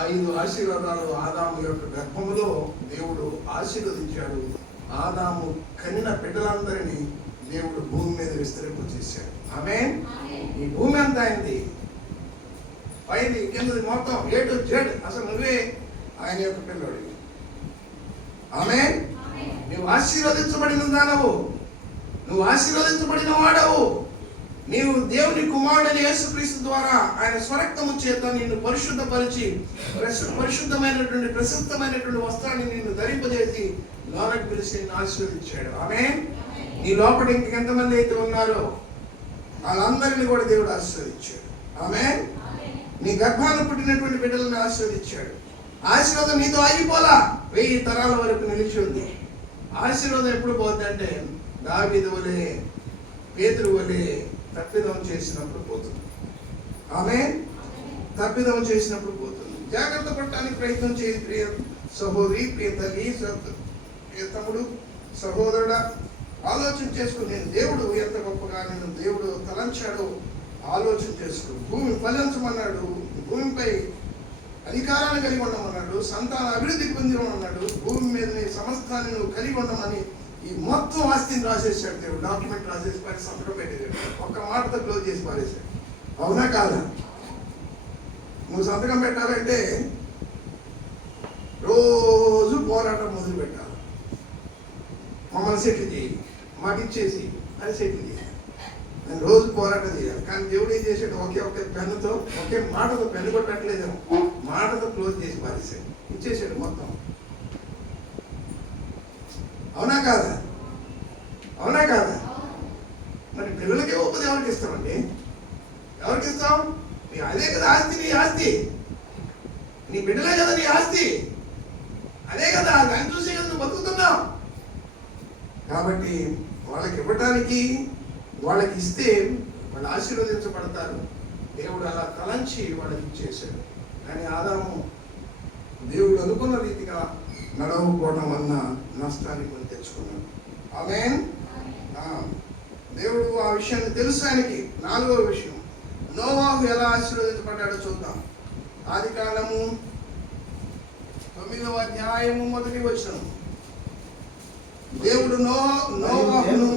5 ఆశీర్వాదాలు ఆదాము యొక్క గర్భములో దేవుడు ఆశీర్వదించాడు. ఆదాము కనిన బిడ్డలందరినీ దేవుడు భూమి మీద విస్తరింపచేశాడు. ఆమేన్. ఈ భూమి అంతా అయింది, పైది కిందది మొత్తం A to Z. అసలు నువ్వే ఆయన యొక్క పిల్లడు. ఆమేన్. నువ్వు ఆశీర్వదించబడిన దానవు, నువ్వు ఆశీర్వదించబడిన వాడవు. నీవు దేవుని కుమారుడైన యేసుక్రీస్తు ద్వారా ఆయన స్వరక్తము చేత నిన్ను పరిశుద్ధపరిచి పరిశుద్ధమైనటువంటి ప్రశస్తమైనటువంటి వస్త్రాన్ని నిన్ను ధరింపజేసి లోనకి పిలిచి నిన్ను ఆశీర్వదించాడు. ఆమేన్. నీ లోపల ఇంకెంతమంది అయితే ఉన్నారో వాళ్ళందరినీ కూడా దేవుడు ఆశీర్వదించాడు. ఆమేన్. నీ గర్భాన్ని పుట్టినటువంటి బిడ్డలను ఆశీర్వదించాడు. ఆశీర్వాదం నీతో ఆగిపోలా, 1000 తరాల వరకు నిలిచి ఉంది. ఆశీర్వాదం ఎప్పుడు పోతుందంటే దావీదు వలె, పేతురు వలె తప్పిదం చేసినప్పుడు పోతుంది. ఆమేన్. తప్పిదం చేసినప్పుడు పోతుంది. జాగ్రత్త పడటానికి ప్రయత్నం చేయి ప్రియ సహోదరి, ప్రియ తల్లి, ప్రియ తమ్ముడు, సహోదరుడా. ఆలోచన చేసుకో. నేను దేవుడు ఎంత గొప్పగా నేను దేవుడు తలంచాడో ఆలోచన చేసుకో. భూమి ఫలించమన్నాడు, భూమిపై అధికారాన్ని కలిగి ఉండమన్నాడు, సంతాన అభివృద్ధి పొందిమన్నాడు, భూమి మీద నీ సమస్తాన్ని నువ్వు కలిగి ఉండమని ఈ మొత్తం ఆస్తిని రాసేసాడు దేవుడు. డాక్యుమెంట్ రాసేసి పని సంతకం పెట్టేది. ఒక్క మాటతో క్లోజ్ చేసి పారేశాడు. అవునా కాదా? నువ్వు సంతకం పెట్టాలంటే రోజు పోరాటం మొదలు పెట్టాలి. మమ్మల్ని సెటిల్ చేయి, మాకు ఇచ్చేసి అని సెటిల్ చేయాలి. నేను రోజు పోరాటం చేయాలి. కానీ దేవుడు ఏం చేశాడు? ఒకే పెన్నుతో, ఒకే మాటతో, పెన్ను కొట్టట్లేదేమో, మాటతో క్లోజ్ చేసి పారేసాడు, ఇచ్చేసాడు మొత్తం. అవునా కాదా? అవునా కాదా? మరి పిల్లలకి ఇవ్వకపోతే ఎవరికి ఇస్తామండి? ఎవరికి ఇస్తాం? అదే కదా ఆస్తి. నీ ఆస్తి, నీ బిడ్డలే కదా నీ ఆస్తి. అదే కదా, దాన్ని చూసే కదా నువ్వు బతుకుతున్నావు. కాబట్టి వాళ్ళకి ఇవ్వటానికి, వాళ్ళకి ఇస్తే వాళ్ళు ఆశీర్వదించబడతారు. దేవుడు అలా తలంచి వాళ్ళకి ఇచ్చేశాడు. కానీ ఆదాము దేవుడు అనుకున్న రీతిగా నడవకపోవడం వలన నష్టాన్ని కొని తెచ్చుకున్నాడు. ఆమేన్. దేవుడు ఆ విషయాన్ని తెలుసు ఆయనకి. 4వ విషయం, నోవాహు ఎలా ఆశీర్వదించబడ్డాడో చూద్దాం. ఆదికాండము 9వ అధ్యాయము 1వ వచనం. దేవుడు నోవాహును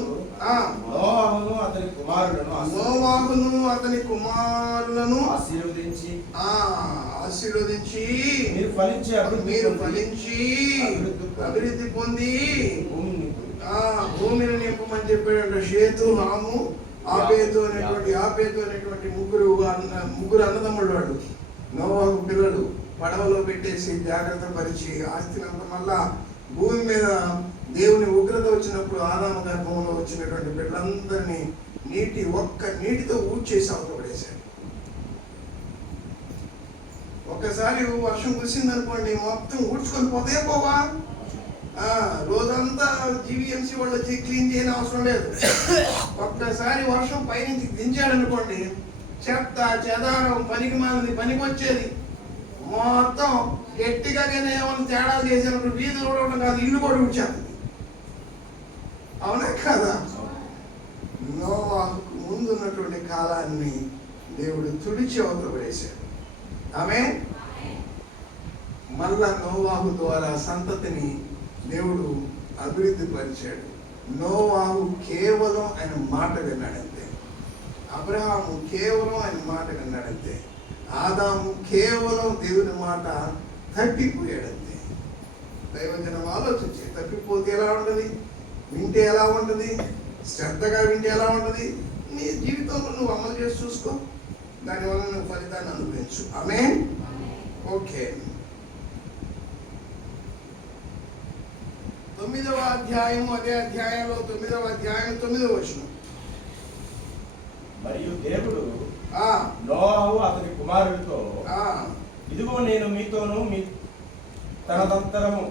అతని కుమారులను ఆశీర్వదించి మీరు ఫలించి అభివృద్ధి పొంది భూమిని నింపమని చెప్పాడు. షేతు, హాము, ఆపేతు అనేటువంటి ముగ్గురు అన్నదమ్ముడు వాళ్ళు. నోవాహు పిల్లలు పడవలో పెట్టేసి జాగ్రత్త పరిచి ఆస్తినంత మళ్ళా భూమి మీద దేవుని ఉగ్రత వచ్చినప్పుడు ఆదాము గర్భంలో వచ్చినటువంటి బిడ్డలందరినీ ఒక్క నీటితో ఊడ్చేసి అవతపడేశాడు. ఒక్కసారి వర్షం కురిసింది అనుకోండి, మొత్తం ఊడ్చుకొని పోతే పోవా. రోజంతా జీవీఎంసీ వాళ్ళు వచ్చి క్లీన్ చేయని అవసరం లేదు. ఒక్కసారి వర్షం పైనుంచి దించాడు అనుకోండి, చెత్త చెదారం పనికి వచ్చేది మొత్తం గట్టిగా ఏమైనా తేడాలు చేసినప్పుడు వీధులు కూడా కాదు, ఇల్లు కూడా ఉంచాలి. అవునా కాదా? నోవాహుకు ముందున్నటువంటి కాలాన్ని దేవుడు తుడిచి అవతల పడేశాడు. ఆమె మళ్ళా నోవాహు ద్వారా సంతతిని దేవుడు అభివృద్ధి పరిచాడు. నోవాహు కేవలం ఆయన మాట విన్నాడంతే. అబ్రహాము కేవలం ఆయన మాట విన్నాడంతే. ఆదాము కేవలం దేవుని మాట తప్పిపోయాడంతే. దైవజనం ఆలోచించి తప్పిపోతే ఎలా ఉంటుంది, వింటే ఎలా ఉంటుంది, శ్రద్ధగా వింటే ఎలా ఉంటుంది, నీ జీవితంలో నువ్వు అమలు చేసి చూసుకో, దానివల్ల నువ్వు ఫలితాన్ని అనుభవించు. ఆమేన్. ఓకే, 9వ అధ్యాయము, అదే అధ్యాయంలో 9వ అధ్యాయం 9వ వచనం. మరియు దేవుడు ఆ నోవాహు అతని కుమారుడితో, ఆ ఇదిగో నేను మీతోను మీ తదనంతరము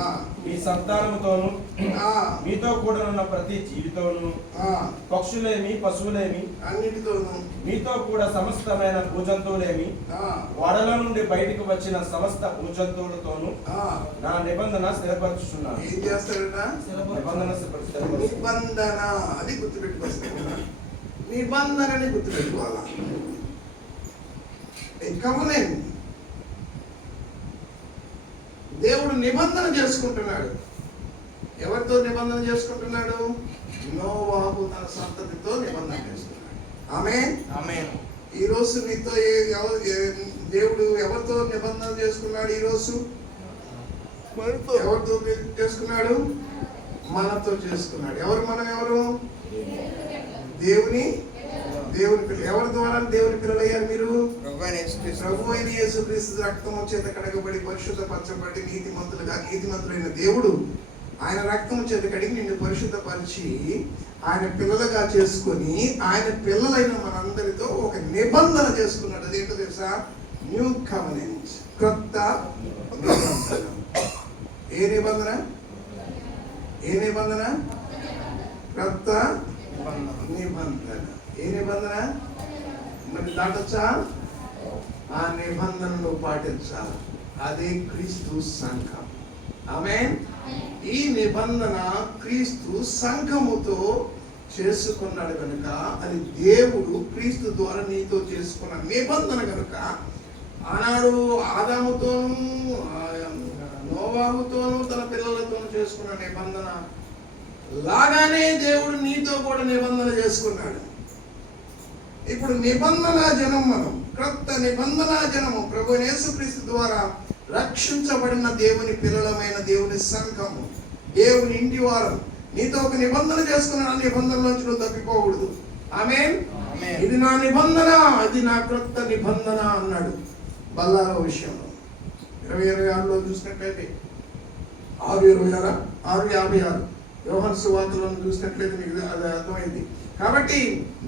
ఆ మీ సంతానముతోను ఆ మీతో కూడా ఉన్న ప్రతి జీవితోను, ఆ పక్షులేమి పశువులేమి అన్నిటితోనూ మీతో కూడా సమస్తమైన భూజంతువులేమి ఆ వాడల నుండి బయటికి వచ్చిన సమస్త భూజంతువులతోను ఆ నా నిబంధన స్థిరపరచుచున్నాను. ఏం చేస్తాడట? నిబంధన స్థిరపరచు. నిబంధన. అది గుర్తుపెట్టుకోవాలి. నిబంధనని గుర్తుపెట్టుకోవాలా. కవెనెంట్. దేవుడు నిబంధన చేసుకుంటున్నాడు. ఎవరితో నిబంధన చేసుకుంటున్నాడు? నోవాహు తన సంతతితో నిబంధన చేసుకున్నాడు. ఆమేన్. ఈ రోజు నీతో దేవుడు ఎవరితో నిబంధన చేసుకున్నాడు? ఈ రోజు ఎవరితో చేసుకున్నాడు? మనతో చేసుకున్నాడు. ఎవరు మనం? ఎవరు? దేవుని పిల్లలు. ఎవరి ద్వారా దేవుని పిల్లలు అయ్యారు మీరు? ప్రభు అయిన యేసుక్రీస్తు రక్తము చేత కడగబడి పరిశుద్ధపరచబడి నీతిమంతులైన దేవుడు ఆయన రక్తము చేత కడిగి నిన్ను పరిశుద్ధపరిచి ఆయన పిల్లలుగా చేసుకొని ఆయన పిల్లలైన మనందరితో ఒక నిబంధన చేసుకున్నాడు. అదేంటో తెలుసా? New covenant. క్రొత్త నిబంధన. ఏ నిబంధన? క్రొత్త నిబంధన. ఏ నిబంధన? మరి దాటొచ్చా? ఆ నిబంధనను పాటించాలి. అదే క్రీస్తు సంఘం. ఆమేన్. ఈ నిబంధన క్రీస్తు సంఘముతో చేసుకున్నాడు కనుక, అది దేవుడు క్రీస్తు ద్వారా నీతో చేసుకున్న నిబంధన కనుక, ఆనాడు ఆదాముతోనూ నోవాహుతోనూ తన పిల్లలతోనూ చేసుకున్న నిబంధన లాగానే దేవుడు నీతో కూడా నిబంధన చేసుకున్నాడు. ఇప్పుడు నిబంధన జనం మనం, క్రొత్త నిబంధన జనము, ప్రభు యేసుక్రీస్తు ద్వారా రక్షించబడిన దేవుని పిల్లలమైన దేవుని సంఘము, దేవుని ఇంటి వారు. నీతో ఒక నిబంధన చేసుకున్నాడు. ఆ నిబంధనలోంచి నువ్వు తప్పిపోకూడదు. ఆమేన్. ఇది నా నిబంధన, అది నా క్రొత్త నిబంధన అన్నాడు బల్లారో విషయంలో. 20:26 చూసినట్లయితే 6:56 యోహాను సువార్తలో చూసినట్లయితే మీకు అది అర్థమైంది. కాబట్టి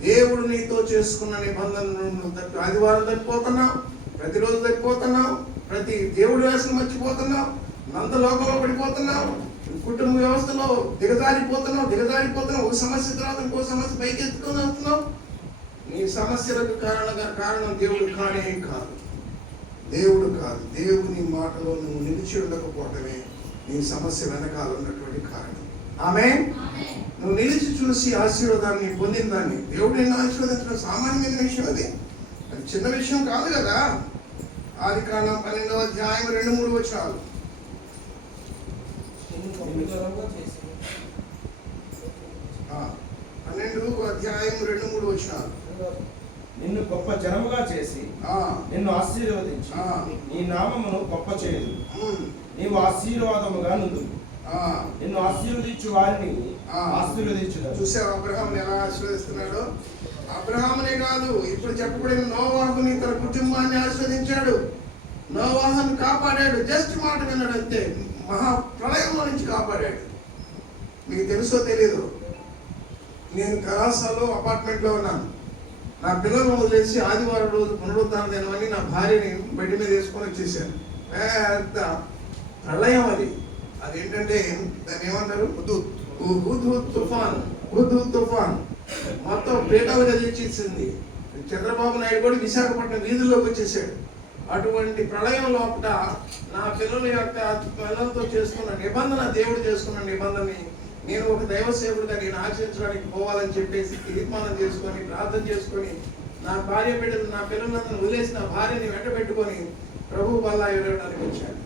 దేవుడు నీతో చేసుకున్న నిబంధనను ఆదివారం తప్పిపోతున్నావు, ప్రతిరోజు తప్పిపోతున్నావు, ప్రతి దేవుడి రాశిని మర్చిపోతున్నావు, నంత లోకంలో పడిపోతున్నావు, కుటుంబ వ్యవస్థలో దిగజారిపోతున్నావు. ఒక సమస్య తర్వాత ఇంకో సమస్య పైకి ఎత్తుకొని వస్తున్నావు. నీ సమస్యలకు కారణం దేవుడు కాదు. దేవుని మాటలో నువ్వు నిలిచి ఉండకపోవటమే నీ సమస్య వెనకాల ఉన్నటువంటి కారణం. ఆమేన్. నువ్వు నిలిచి చూసి ఆశీర్వాదాన్ని పొందిన దాన్ని దేవుడు నిన్ను ఆశీర్వదించడం సామాన్యమైన విషయం. అది చిన్న విషయం కాదు కదా. ఆదికాండం 12వ అధ్యాయం 2-3 వచనాలు. 12వ అధ్యాయం 2-3 వచనాలు. నిన్ను గొప్ప జనముగా చేసి నిన్ను ఆశీర్వదించి నీ నామమును గొప్ప చేయదు. నీవు ఆశీర్వాదముగా నుండు. నిన్ను ఆశీర్వదించు వారిని ఆశీర్వదించును. చూసావు అబ్రహాముని ఎలా ఆశీర్వదిస్తున్నాడు? అబ్రహామునే కాదు, ఇప్పుడు చెప్పబడిన నోవాహుని, తన కుటుంబాన్ని ఆశీర్వదించాడు. నోవాహుని కాపాడాడు. జస్ట్ మాట విన్నాడు అంతే. మహా ప్రళయంలో నుంచి కాపాడాడు. మీకు తెలుసో తెలీదు, నేను కళాశాలలో అపార్ట్మెంట్లో ఉన్నాను. నా పిల్లలను వదిలేసి ఆదివారం రోజు పునరుద్ధాన దినమని నా భార్యని బెడ్ మీద వేసుకొని వచ్చేసాను. పెద్ద ప్రళయం అది. అదేంటంటే దాన్ని ఏమంటారు? హుద్హుద్ తుఫాన్ మొత్తం పీఠాలుగా తెచ్చేసింది. చంద్రబాబు నాయుడు కూడా విశాఖపట్నం వీధుల్లోకి వచ్చేసాడు. అటువంటి ప్రళయం లోపల నా పిల్లలతో చేసుకున్న నిబంధన, దేవుడు చేసుకున్న నిబంధనని నేను ఒక దైవ సేవకుడిగా నేను ఆచరించడానికి పోవాలని చెప్పేసి తీర్మానం చేసుకొని ప్రార్థన చేసుకొని నా భార్య బిడ్డలు నా పిల్లలందరిని వదిలేసి నా భార్యని వెంట పెట్టుకొని ప్రభు వల్ల ఎరగడానికి వచ్చాను.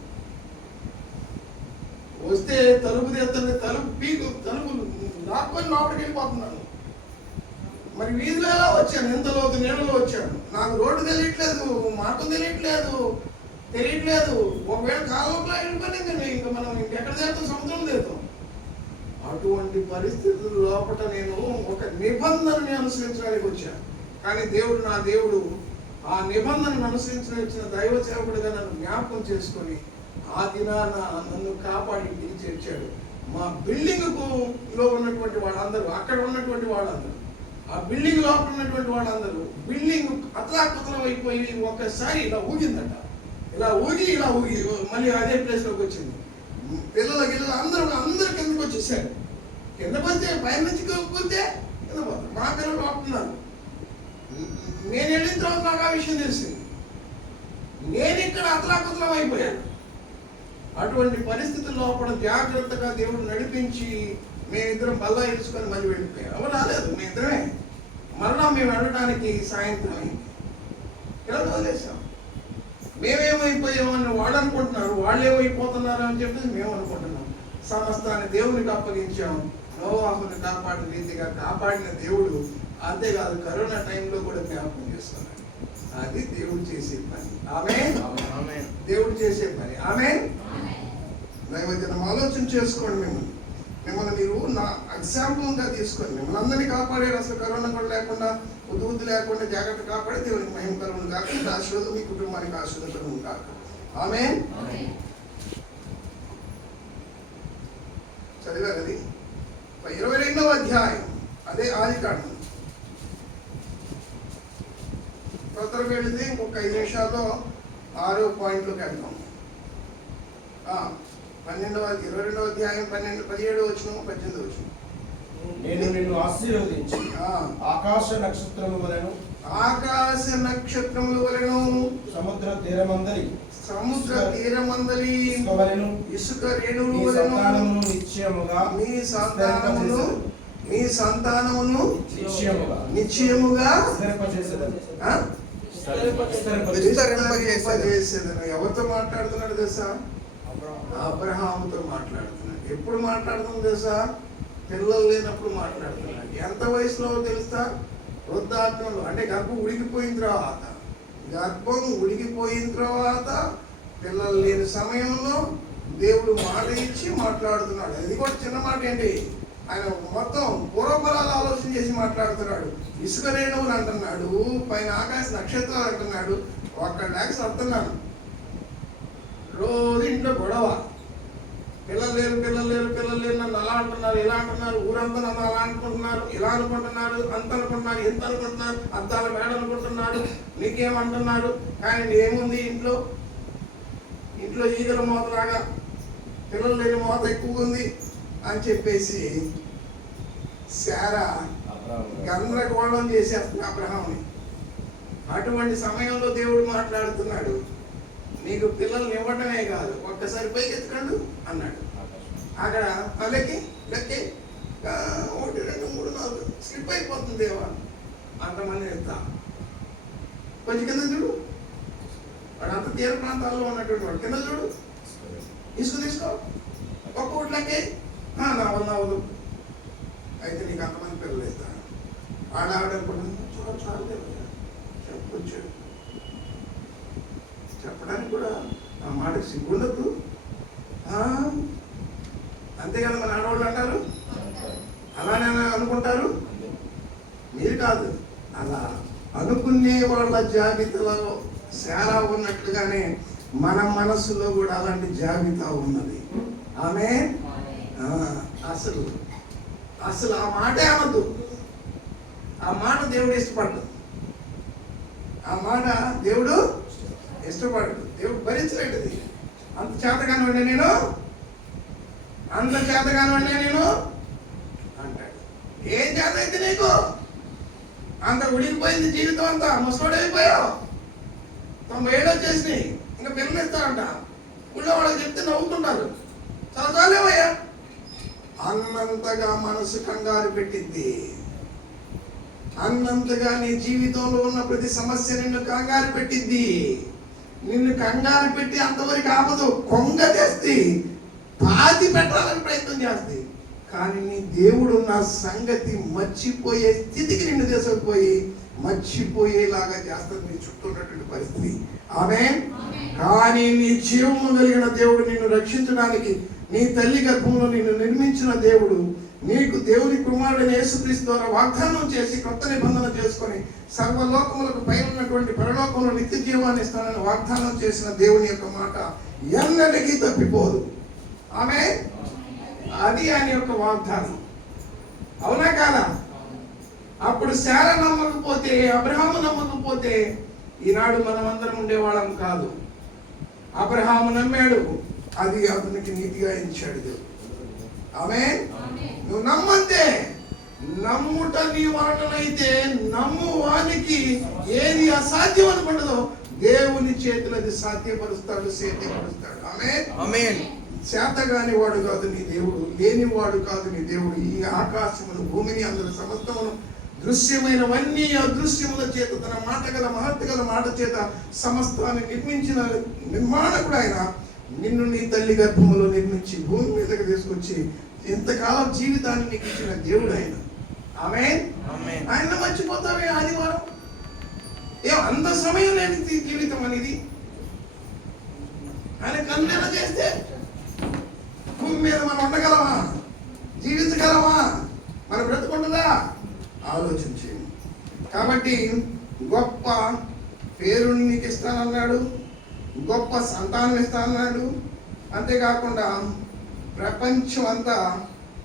వస్తే తలుపు తెస్తుంది, తలుపు దాక్కొని లోపలికి వెళ్ళిపోతున్నాను. మరి వీధిలో ఎలా వచ్చాను? ఎంత లోతు నీళ్ళలో వచ్చాను. నాకు రోడ్డు తెలియట్లేదు, మార్గం తెలియట్లేదు. ఒకవేళ కాలంలో వెళ్ళిపోయింది ఇంకా మనం ఇంకెక్కడ చేస్తాం, సముద్రం చేస్తాం. అటువంటి పరిస్థితుల లోపల నేను ఒక నిబంధనని అనుసరించడానికి వచ్చాను. కానీ నా దేవుడు ఆ నిబంధనను అనుసరించడానికి వచ్చిన దైవ సేవకుడిగా నన్ను జ్ఞాపకం చేసుకొని ఆ దినాన నన్ను కాపాడి ఇంటికి చేర్చాడు. మా లో ఉన్నటువంటి వాళ్ళందరూ, అక్కడ ఉన్నటువంటి వాళ్ళందరూ, ఆ బిల్డింగ్ లోపల ఉన్నటువంటి వాళ్ళందరూ, బిల్డింగ్ అతలాకుతలం అయిపోయి ఒక్కసారి ఇలా ఊగిందట. ఇలా ఊగి మళ్ళీ అదే ప్లేస్లోకి వచ్చింది. పిల్లలు అందరూ కిందకు వచ్చేసారు. కిందకు వస్తే పైన నుంచి కూలితే కింద పోతారు. మా పిల్లలు ఆపుతున్నారు. నేను వెళ్ళిన తర్వాత నాకు ఆ విషయం తెలిసింది. నేను ఇక్కడ అతలాకుతలం అయిపోయాను. అటువంటి పరిస్థితుల లోపల జాగ్రత్తగా దేవుడు నడిపించి మేమిద్దరం బల్లా ఇరుచుకొని మళ్ళీ వెళ్ళిపోయాం. ఎవరు రాలేదు, మేమిద్దరమే. మరలా మేము వెళ్ళడానికి సాయంత్రం అయింది. ఇలా వదిలేసాం. మేమేమైపోయామని వాళ్ళు అనుకుంటున్నారు, వాళ్ళు ఏమైపోతున్నారు అని చెప్పేసి మేము అనుకుంటున్నాం. సమస్తాన్ని దేవునికి అప్పగించాం. నోవాహుని కాపాడిన రీతిగా కాపాడిన దేవుడు అంతేకాదు, కరోనా టైంలో కూడా జ్ఞాపకం చేసుకున్నాడు. అది దేవుడు చేసే పని. ఆమేన్. దేవుడు చేసే పని. ఆమేన్. దైవజనం ఆలోచన చేసుకోండి. మిమ్మల్ని మీరు నా ఎగ్జాంపుల్గా తీసుకొని మిమ్మల్ని అందరినీ కాపాడారు. అసలు కరోనా కూడా లేకుండా, ఉద్దు లేకుండా జాగ్రత్త కాపాడి దేవునికి మహిమ కలుగును కాక. ఆశీర్వాదం మీ కుటుంబానికి ఆశీర్వాదం కలుగును కాక. ఆమేన్. చదివారు అది 22వ అధ్యాయం, అదే ఆదికాండం. కొత్తకు వెళితే ఇంకొక 5 నిమిషాల్లో 6వ పాయింట్లోకి వెళ్తాం. 22వ అధ్యాయం 17వ వచనం 18వ వచనం. నేను నిన్ను ఆశీర్వదించి ఆకాశ నక్షత్రముల వలెను సముద్ర తీరమందలి ఇసుక రేణువుల వలెను నీ సంతానమును నిశ్చయముగా స్థిరపచేసేదను. ఎవరితో మాట్లాడుతున్నాడు తెలుసా? అబ్రహాముతో మాట్లాడుతున్నాడు. ఎప్పుడు మాట్లాడుతుంది తెలుసా? పిల్లలు లేనప్పుడు మాట్లాడుతున్నాడు. ఎంత వయసులో తెలుసా? వృద్ధాత్మలో, అంటే గర్భం ఉడికిపోయిన తర్వాత పిల్లలు లేని సమయంలో దేవుడు మాట ఇచ్చి మాట్లాడుతున్నాడు. అది కూడా చిన్న మాట ఏంటి, ఆయన మొత్తం పూర్వఫలాలు ఆలోచన చేసి మాట్లాడుతున్నాడు. ఇసుక రేణువులు అంటున్నాడు, పైన ఆకాశ నక్షత్రాలు అంటున్నాడు. ఒక్క ల్యాక్స్ అడుతున్నాను. రోజు ఇంట్లో గొడవ, పిల్లలు లేరు నన్ను అలా అంటున్నారు, ఇలా అంటున్నారు, ఊరంతా నన్ను అలా అనుకుంటున్నారు, ఇలా అనుకుంటున్నారు, అంత అనుకుంటున్నారు, ఎంత అనుకుంటున్నారు, అద్దాల మేడ అనుకుంటున్నారు, నీకేమంటున్నారు. కానీ ఏముంది ఇంట్లో ఈగల మోతలాగా పిల్లలు లేని మోత ఎక్కువ ఉంది అని చెప్పేసి శారా గందరగోళం చేసేస్తుంది అబ్రహాముని. అటువంటి సమయంలో దేవుడు మాట్లాడుతున్నాడు. నీకు పిల్లల్ని ఇవ్వటమే కాదు, ఒక్కసారి పైకి ఎత్తుకండు అన్నాడు. అక్కడ లెక్కి 1 2 3 4 స్లిప్ అయిపోతుంది దేవా. అంతమంది ఎత్తా కొంచెం కింద చూడు. వాడు అంత తీర ప్రాంతాల్లో ఉన్నటువంటి వాడు కింద చూడు. తీసుకో ఒక్క ఓట్లకే నా వల్ల అవ్వదు. అయితే నీకు అంతమంది పిల్లలు ఇస్తాను. ఆడనుకుంటున్నాను చాలు చెప్పొచ్చాడు. చెప్పడానికి కూడా ఆ మాటకి సిగ్గుండదు. అంతేకాదు మన ఆడవాళ్ళు అంటారు, అలానే అనుకుంటారు. మీరు కాదు, అలా అనుకునే వాళ్ళ జాబితాలో శారా ఉన్నట్లుగానే మన మనస్సులో కూడా అలాంటి జాబితా ఉన్నది. ఆమె అసలు ఆ మాటే అనద్దు. ఆ మాట దేవుడు ఇష్టపడ్డు. ఆ మాట దేవుడు ఇష్టపడ్డు. దేవుడు భరించలేటది. అంత చేతగాని వాడిని నేను అంటాడు. ఏం చేత అయితే నీకు? అంత ఉడికిపోయింది జీవితం అంతా, ముసలోడైపోయావు. 90 ఏళ్ళు వచ్చేసినాయి, ఇంకా పిల్లలు ఇస్తారంట. ఊళ్ళో వాళ్ళకి చెప్తే నవ్వుతున్నారు. చాలా చాలేవయ్యా. అన్నంతగా మనసు కంగారు పెట్టింది. అన్నంతగా నీ జీవితంలో ఉన్న ప్రతి సమస్య నిన్ను కంగారు పెట్టింది. నిన్ను కంగారు పెట్టి అంతవరకు ఆపదు, కొంగ చేస్తే పాతి పెట్టాలని ప్రయత్నం చేస్తే, కానీ నీ దేవుడు నా సంగతి మర్చిపోయే స్థితికి నిన్ను తీసుకుపోయి మర్చిపోయేలాగా చేస్తుంది నీ చుట్టూ ఉన్నటువంటి పరిస్థితి. ఆమేన్. కానీ నీ జీవము కలిగిన దేవుడు నిన్ను రక్షించడానికి, నీ తల్లి గర్భంలో నిన్ను నిర్మించిన దేవుడు, నీకు దేవుని కుమారుడైన యేసుక్రీస్తు ద్వారా వాగ్దానం చేసి కొత్త నిబంధన చేసుకొని సర్వలోకములకు పైన ఉన్నటువంటి పరలోకంలో నిత్య జీవాన్ని ఇస్తానని వాగ్దానం చేసిన దేవుని యొక్క మాట ఎన్నటికీ తప్పిపోదు. ఆమేన్. అది ఆయన యొక్క వాగ్దానం. అవునా కాదా? అప్పుడు శారా నమ్మకపోతే, అబ్రహాము నమ్మకపోతే ఈనాడు మనం అందరం ఉండేవాళ్ళం కాదు. అబ్రహాము నమ్మాడు, అది అతనికి నీతిగా ఎంచాడు దేవుడు. ఆమేన్. నువ్వు నమ్మంతే. నమ్ముట నీ వలనైతే నమ్ము వానికి ఏది అసాధ్యం అనుకుంటుందో దేవుని చేతులు అది సాధ్యపరుస్తాడు, సేద్యపరుస్తాడు. ఆమేన్. ఆమేన్. చేతగాని వాడు కాదు నీ దేవుడు, లేనివాడు కాదు నీ దేవుడు. ఈ ఆకాశమును, భూమిని, అందరి సమస్తమును, దృశ్యమైనవన్నీ అదృశ్యముల చేత, తన మాట గల మహత్తు గల మాట చేత సమస్తాన్ని నిర్మించిన నిర్మాణకుడు ఆయన. నిన్ను నీ తల్లి గర్భములో నిర్మించి భూమి మీదకి తీసుకొచ్చి ఇంతకాలం జీవితాన్ని నీకు ఇచ్చిన దేవుడు ఆయన. ఆమేన్. ఆయన మర్చిపోతావే ఆదివారం? అంత సమయం లేని జీవితం అనేది ఆయన కన్నుల చేస్తే భూమి మీద మనం ఉండగలమా? జీవించగలమా? మన బ్రతుకుంటుందా? ఆలోచించేయండి. కాబట్టి గొప్ప పేరుని నీకు ఇస్తానన్నాడు, గొప్ప సంతానం ఇస్తానన్నాడు. అంతేకాకుండా ప్రపంచం అంతా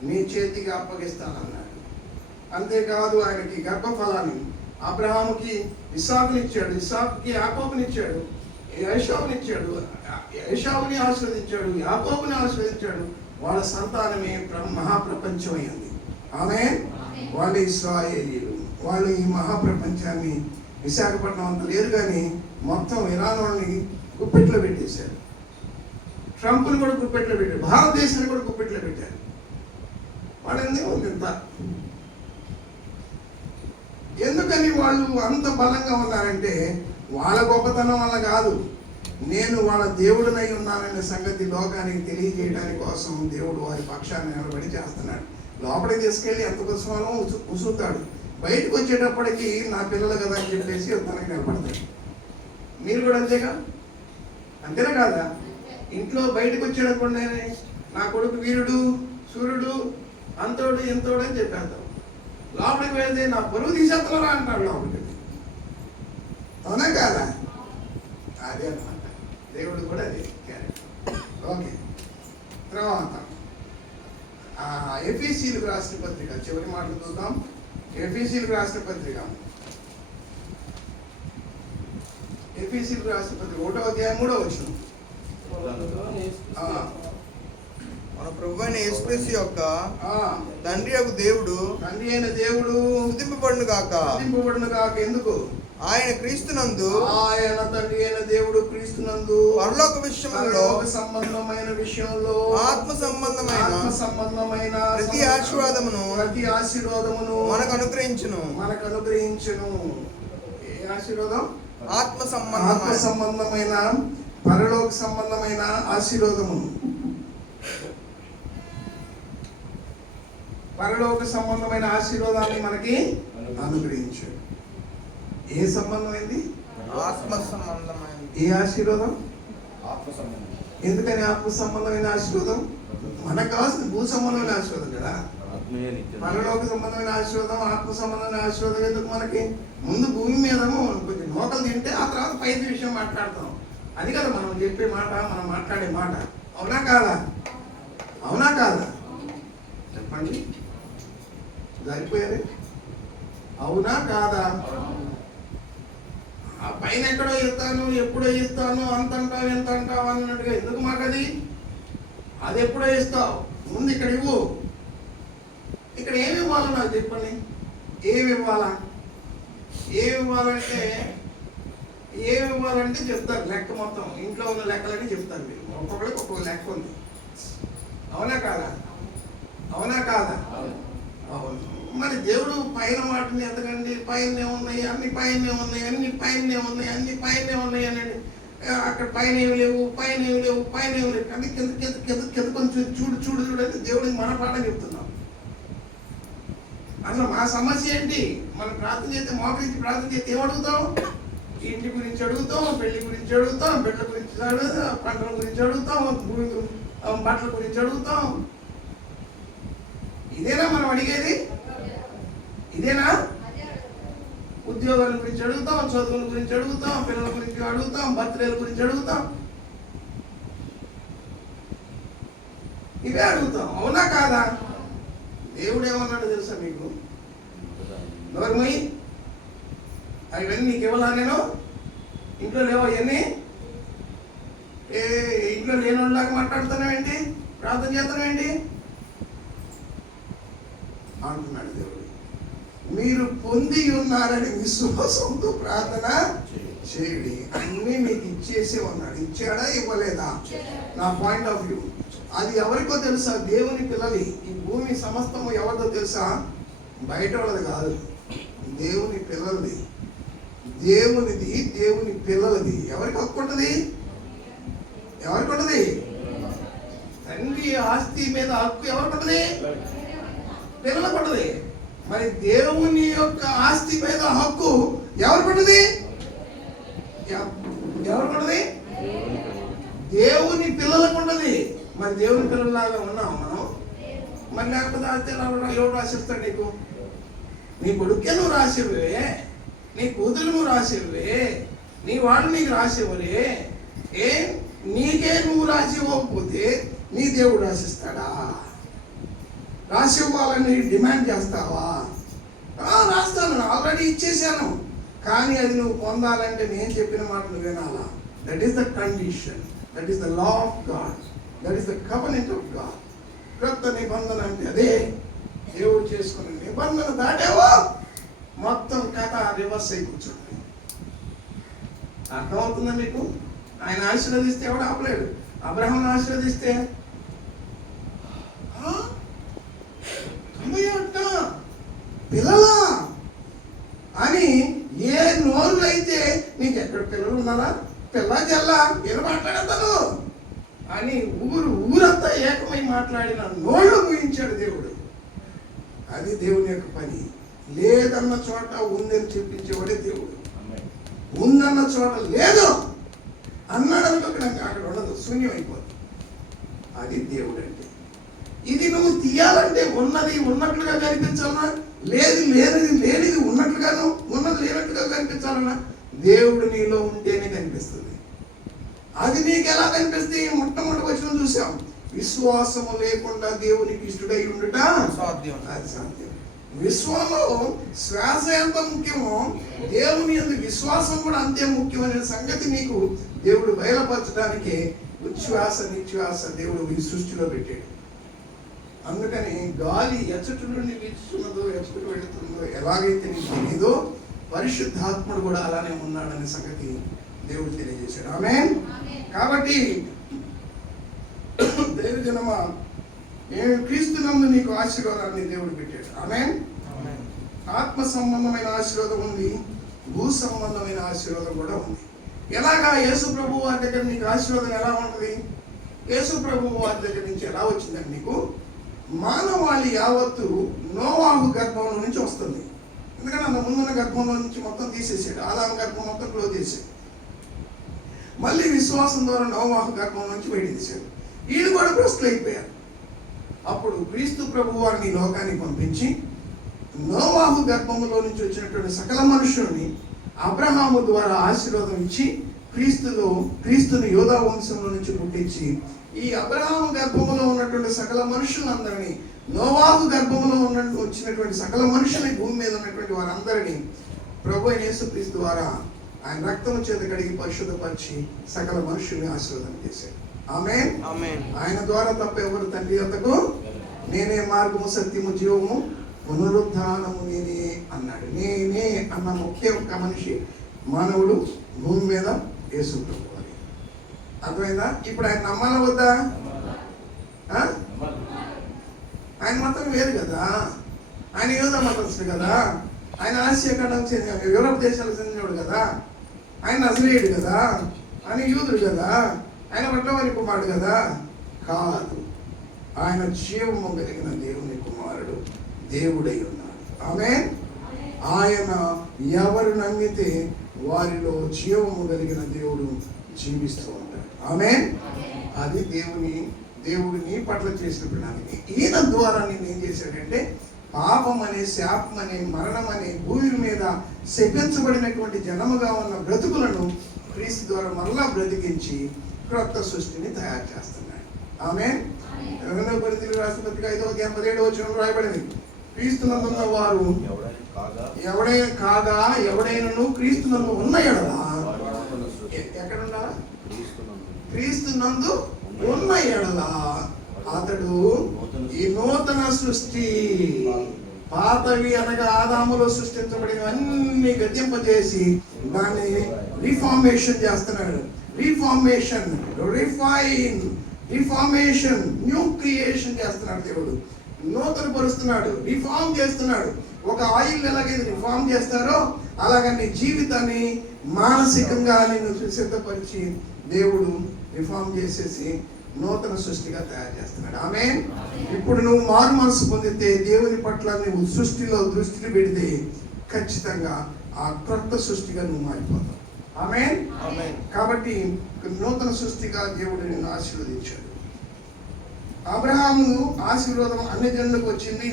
నీ చేతికి అప్పగిస్తానన్నాడు. అంతేకాదు, ఆయనకి గర్భఫలాన్ని అబ్రహాముకి ఇస్సాకునిచ్చాడు, ఇస్సాకుకి యాకోబునిచ్చాడు, ఏశావునిచ్చాడు, ఏశావుని ఆశీర్వదించాడు, యాకోబుని ఆశీర్వదించాడు. వాళ్ళ సంతానమే మహాప్రపంచమైంది. ఆమేన్. వాళ్ళు ఇశ్రాయేలీయులు. వాళ్ళు ఈ మహాప్రపంచాన్ని, విశాఖపట్నం అంత లేరు కానీ మొత్తం ఇరాన్ వాళ్ళని గుప్పెట్లో పెట్టేశారు. ట్రంప్ని కూడా గుప్పెట్లో పెట్టారు, భారతదేశాన్ని కూడా గుప్పెట్లో పెట్టారు. వాళ్ళు ఇంత ఎందుకని వాళ్ళు అంత బలంగా ఉన్నారంటే వాళ్ళ గొప్పతనం వల్ల కాదు, నేను వాళ్ళ దేవుడినై ఉన్నాననే సంగతి లోకానికి తెలియజేయడానికి కోసం దేవుడు వారి పక్షాన్ని నిలబడి చేస్తున్నాడు. లోపలికి తీసుకెళ్ళి ఎంత కుసమాలో ఉసుతాడు, బయటకు వచ్చేటప్పటికి నా పిల్లలు కదా అని చెప్పేసి తనకి నిలబడతాడు. మీరు కూడా అంతేగా, అంతేనా కాదా? ఇంట్లో బయటకు వచ్చేటప్పుడు నా కొడుకు వీరుడు, సూర్యుడు, అంతోడు, ఎంతోడు అని చెప్పేద్దాం. లోపలికి వెళ్తే నా పొరుగు తీసేస్తున్నారా అంటాడు లోపలికి. అవునా కాదా? అదే అన్నమాట, దేవుడు కూడా అదే క్యారెక్టర్. ఓకే. తర్వాత ఎఫీసీలకు రాసిన పత్రిక, చివరి మాటలు చూద్దాం. ఎఫీసీలకు రాసిన పత్రిక, ఎఫీసీలకు రాసిన పత్రిక 1వ అధ్యాయం 3వ వచనం. మన ప్రభువైన యేసుక్రీస్తు యొక్క తండ్రి యొక్క దేవుడు, తండ్రి అయిన దేవుడు స్తుతింపబడును గాక. స్తుతింపబడును గాక. ఎందుకు? ఆయన క్రీస్తునందు, ఆయన తండ్రి అయిన దేవుడు క్రీస్తునందు పరలోక విషయంలో, సంబంధమైన విషయంలో, ఆత్మ సంబంధమైన ప్రతి ఆశీర్వాదమును మనకు అనుగ్రహించును. ఏ ఆశీర్వాదం? ఆత్మ సంబంధమైన, పరలోక సంబంధమైన ఆశీర్వాదము. పరలోక సంబంధమైన ఆశీర్వాదాన్ని మనకి అనుగ్రహించాడు. ఏ సంబంధమైంది? ఆత్మ సంబంధమైన. ఏ ఆశీర్వాదం? ఆత్మ సంబంధం. ఎందుకని ఆత్మ సంబంధమైన ఆశీర్వాదం? మనకు కావాల్సిన భూ సంబంధమైన ఆశీర్వాదం కదా. పరలోక సంబంధమైన ఆశీర్వాదం, ఆత్మ సంబంధమైన ఆశీర్వాదం ఎందుకు మనకి? ముందు భూమి మీద కొంచెం నూకలు తింటే ఆ తర్వాత పైన విషయం మాట్లాడతాం. అది కదా మనం చెప్పే మాట, మనం మాట్లాడే మాట. అవునా కాదా? అవునా కాదా? చెప్పండి, సరిపోయారు. అవునా కాదా? ఆ పైన ఎక్కడో ఇస్తాను, ఎప్పుడో ఇస్తాను, అంత అంటావు, ఎంత అంటావు అన్నట్టుగా ఎందుకు మాకు అది? అది ఎప్పుడో ఇస్తావు, ముందు ఇక్కడ ఇవ్వు. ఇక్కడ ఏమి ఇవ్వాలో నాకు చెప్పండి. ఏమి ఇవ్వాలా? ఏమి ఇవ్వాలంటే చెప్తారు లెక్క. మొత్తం ఇంట్లో ఉన్న లెక్కలని చెప్తారు. మీరు ఒక్కొక్కరికి ఒక్కొక్క లెక్క ఉంది. అవునా కాదా? అవునా కాదా? అవును. మరి దేవుడు పైన వాటిని ఎతకండి, పైనే ఉన్నాయి, అన్ని పైనే ఉన్నాయి, అన్ని పైనే ఉన్నాయి, అన్ని పైనే ఉన్నాయి అనండి. అక్కడ పైన ఏమి లేవు, పైన ఏమి లేవు, పైన ఏమి లేవు, కానీ కింద కింద కింద కింద కొంచెం చూడు చూడు చూడండి. దేవుడికి మన పాఠం చెప్తున్నాం. అసలు మా సమస్య ఏంటి? మనం ప్రార్థన చేస్తే, మోకరించి ప్రార్థన చేస్తే ఏమడుగుతాం? ఇంటి గురించి అడుగుతాం, పెళ్లి గురించి అడుగుతాం, బిడ్డ గురించి అడుగుతాం, పంటల గురించి అడుగుతాం, బట్టల గురించి అడుగుతాం. ఇదేనా మనం అడిగేది? ఇదేనా? ఉద్యోగాల గురించి అడుగుతాం, చదువుల గురించి అడుగుతాం, పిల్లల గురించి అడుగుతాం, బర్త్డేల గురించి అడుగుతాం. ఇవే అడుగుతాం. అవునా కాదా? దేవుడు ఏమన్నాడు తెలుసా మీకు? నోర్మై, అవన్నీ నీకు ఇవ్వాలా నేను? ఇంట్లో లేవో అవన్నీ? ఇంట్లో లేని వాళ్ళలాగా మాట్లాడుతున్నావేంటి? ప్రార్థన చేస్తున్నావేంటి అంటున్నాడు దేవుడు. మీరు పొంది ఉన్నారని విశ్వాసంతో ప్రార్థన చేయండి, అన్నీ మీకు ఇచ్చేసి ఉన్నాడు. ఇచ్చాడా ఇవ్వలేదా? నా పాయింట్ ఆఫ్ వ్యూ అది ఎవరికో తెలుసా? దేవుని పిల్లలి. ఈ భూమి సమస్తము ఎవరిదో తెలుసా? బయట వాళ్ళది కాదు, దేవుని పిల్లలది. దేవునిది, దేవుని పిల్లలది. ఎవరికి హక్కు ఉంటుంది? ఎవరికి ఉంటుంది? తండ్రి ఆస్తి మీద హక్కు ఎవరికి ఉంటుంది? పిల్లలకు ఉంటుంది. మరి దేవుని యొక్క ఆస్తి మీద హక్కు ఎవరికి ఉంటుంది? ఎవరికి ఉంటుంది? దేవుని పిల్లలకు ఉంటుంది. మరి దేవుని పిల్లలాగా ఉన్నాం మనం. మరి లేకపోతే అయితే ఎవరు రాసిస్తాడు నీకు? నీ కొడుకే నువ్వు రాసివ్వే, నీ కూతురు నువ్వు రాసివ్వే, నీ వాడు నీకు రాసివ్వలే. నీకే నువ్వు రాసివ్వకపోతే నీ దేవుడు రాసిస్తాడా? రాసివ్వాలని డిమాండ్ చేస్తావా? రాస్తాను, ఆల్రెడీ ఇచ్చేసాను, కానీ అది నువ్వు పొందాలంటే నేను చెప్పిన మాట నువ్వు వినాలా. That is the condition, that is the law of God, that is the covenant of God. క్రొత్త నిబంధన అంటే అదే. దేవుడు చేసుకున్న నిబంధన దాటేవో మొత్తం కథ రివర్స్ అయి కూర్చోండి. అర్థమవుతుందా మీకు? ఆయన ఆశీర్వదిస్తే ఎవడు ఆపలేడు. అబ్రహాం ఆశీర్వదిస్తే పిల్లలా అని ఏ నోరు అయితే నీకు ఎక్కడ పిల్లలు ఉన్నారా? పిల్ల జల్లా ఏం మాట్లాడతాను అని ఊరంతా ఏకమై మాట్లాడిన నోళ్ళు ముగించాడు దేవుడు. అది దేవుని యొక్క పని. లేదన్న చోట ఉందని చూపించేవాడే దేవుడు. ఉందన్న చోట లేదు అన్నాడు అక్కడ ఉండదు, శూన్యం అయిపోతుంది. అది దేవుడు అంటే. ఇది నువ్వు తీయాలంటే ఉన్నది ఉన్నట్లుగా కనిపించాలన్నా, లేనిది ఉన్నట్లుగాను, ఉన్నది లేనట్లుగా కనిపించాలన్నా దేవుడు నీలో ఉంటేనే కనిపిస్తుంది. అది నీకు ఎలా కనిపిస్తుంది? మొట్టమొదటి వచనం చూసాం, విశ్వాసము లేకుండా దేవునికి ఇష్టడై ఉండుట సాధ్యం. అది సాధ్యం. విశ్వంలో శ్వాస ఎంత ముఖ్యమో దేవుని యందు విశ్వాసం కూడా అంతే ముఖ్యమనే సంగతి నీకు దేవుడు బయలుపరచడానికి ఉచ్ఛ్వాస నిశ్వాస దేవుడు ఈ సృష్టిలో పెట్టాడు. అందుకని గాలి ఎచ్చటి నుండి వీచుతున్నదో ఎచ్చటి వెళుతుందో ఎలాగైతే నీకు తెలియదో పరిశుద్ధాత్ముడు కూడా అలానే ఉన్నాడనే సంగతి దేవుడు తెలియజేశాడు. ఆమేన్. కాబట్టి దైవజనమా, నేను క్రీస్తునందు నీకు ఆశీర్వాదాన్ని దేవుడు పెట్టాడు. ఆమేన్. ఆత్మ సంబంధమైన ఆశీర్వాదం ఉంది, భూ సంబంధమైన ఆశీర్వాదం కూడా ఉంది. ఎలాగా? యేసు ప్రభు వారి దగ్గర నీకు ఆశీర్వాదం ఎలా ఉంటుంది? యేసు ప్రభు వారి దగ్గర నుంచి ఎలా వచ్చిందండి నీకు? మానవాళి యావత్తు నోవాహు గర్భంలో నుంచి వస్తుంది. ఎందుకంటే అంత ముందున్న గర్భంలో నుంచి మొత్తం తీసేసాడు. ఆదాము గర్భం మొత్తం క్లోజ్ చేశాడు. మళ్ళీ విశ్వాసం ద్వారా నోవాహు గర్భం నుంచి బయట తీశాడు. వీళ్ళు కూడా భ్రష్టులు అయిపోయారు. అప్పుడు క్రీస్తు ప్రభు వారిని లోకానికి పంపించి నోవాహు గర్భంలో నుంచి వచ్చినటువంటి సకల మనుషుల్ని అబ్రహాము ద్వారా ఆశీర్వాదం ఇచ్చి క్రీస్తుని యోధా వంశంలో నుంచి పుట్టించి ఈ అబ్రహాము గర్భంలో ఉన్నటువంటి సకల మనుషులందరినీ, నోవాహు గర్భంలో వచ్చినటువంటి సకల మనుషుల్ని, భూమి మీద ఉన్నటువంటి వారందరినీ ప్రభు అయిన యేసుక్రీస్తు ద్వారా ఆయన రక్తము చేత కడిగి పరిశుద్ధపరిచి సకల మనుషుల్ని ఆశీర్వాదం చేశాడు. ఆమేన్. ఆయన ద్వారా తప్ప ఎవరు తండ్రి వద్దకు, నేనే మార్గము సత్యము జీవము పునరుద్ధానము నేనే అన్నాడు. నేనే అన్న ఒకే ఒక్క మనిషి మానవుడు భూమి మీద యేసు ప్రభు. అర్థమైందా? ఇప్పుడు ఆయన నమ్మాలా వద్దా? ఆయన ఆయన మతం వేరు కదా, ఆయన యూద మతస్థుడు కదా, ఆయన ఆసియా ఖండం చెందిన యూరోప్ దేశాలకు చెందినవాడు కదా, ఆయన నజరేయుడు కదా, ఆయన యూదుడు కదా, ఆయన వడ్లవారి కుమారుడు కదా. కాదు, ఆయన జీవము కలిగిన దేవుని కుమారుడు, దేవుడై ఉన్నాడు. ఆమేన్. ఆయన ఎవరు నమ్మితే వారిలో జీవము కలిగిన దేవుడు జీవిస్తూ ఉంటాడు. ఆమేన్. అది దేవుడు నీ పట్ల చేసిన ప్రణాళిక. ఈయన ద్వారా నేను ఏం చేశాడంటే పాపం అనే, శాపం అనే, మరణం అనే భూమి మీద శపించబడినటువంటి జనముగా ఉన్న బ్రతుకులను క్రీస్తు ద్వారా మరలా బ్రతికించి క్రొత్త సృష్టిని తయారు చేస్తున్నాడు. ఆమేన్. 2 కొరింథీయులకు రాసిన పత్రిక 5వ అధ్యాయం 17వ వచనంలో రాయబడింది, క్రీస్తునందున్న వారు ఎవడైనను క్రీస్తునందు ఉన్న ఎడల ఎక్కడ ఉండాలా? క్రీస్తునందు ఉన్న ఎడల అతడు ఈ నూతన సృష్టి. పాతవి అనగా ఆదాములో సృష్టించబడినవన్నీ గద్దింపజేసి దాన్ని రిఫార్మేషన్ చేస్తున్నాడు. రిఫార్మేషన్, న్యూ క్రియేషన్ చేస్తున్నాడు దేవుడు. నూతన పరుస్తున్నాడు, రిఫార్మ్ చేస్తున్నాడు. ఒక ఆయిల్ ఎలాగైతే రిఫార్మ్ చేస్తారో అలాగే నీ జీవితాన్ని మానసికంగా నేను సిద్ధపరిచి దేవుడు రిఫార్మ్ చేసేసి నూతన సృష్టిగా తయారు చేస్తున్నాడు. ఆమేన్. ఇప్పుడు నువ్వు మారు మనసు పొందితే దేవుని పట్ల నువ్వు సృష్టిలో దృష్టిని పెడితే ఖచ్చితంగా ఆ క్రొత్త సృష్టిగా నువ్వు మారిపోతావు. ఆమేన్. కాబట్టి నూతన సృష్టిగా దేవుడు నిన్ను ఆశీర్వదించాడు. అబ్రహాము ఆశీర్వాదం అన్ని జనులకు వచ్చింది.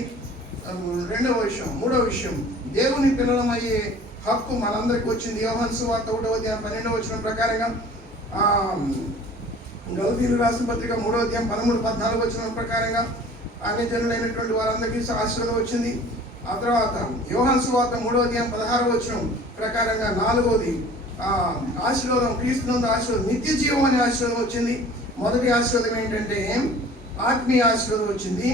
రెండవ విషయం. మూడవ విషయం, దేవుని పిల్లలమయ్యే హక్కు మనందరికి వచ్చింది. యోహాను సువార్త 1వ అధ్యాయం 12వ వచనం ప్రకారంగా, గలతీయులకు రాసిన పత్రిక 3వ అధ్యాయం 13-14 వచనం ప్రకారంగా అన్ని జనులైనటువంటి వారందరికీ ఆశీర్వాదం వచ్చింది. ఆ తర్వాత యోహాను సువార్త 3వ అధ్యాయం 16వ వచనం ప్రకారంగా 4వది ఆశీర్వాదం, క్రీస్తునందు ఆశీర్వాదం, నిత్య జీవం అనే ఆశీర్వాదం వచ్చింది. మొదటి ఆశీర్వాదం ఏంటంటే ఆత్మీయ ఆశీర్వాదం వచ్చింది.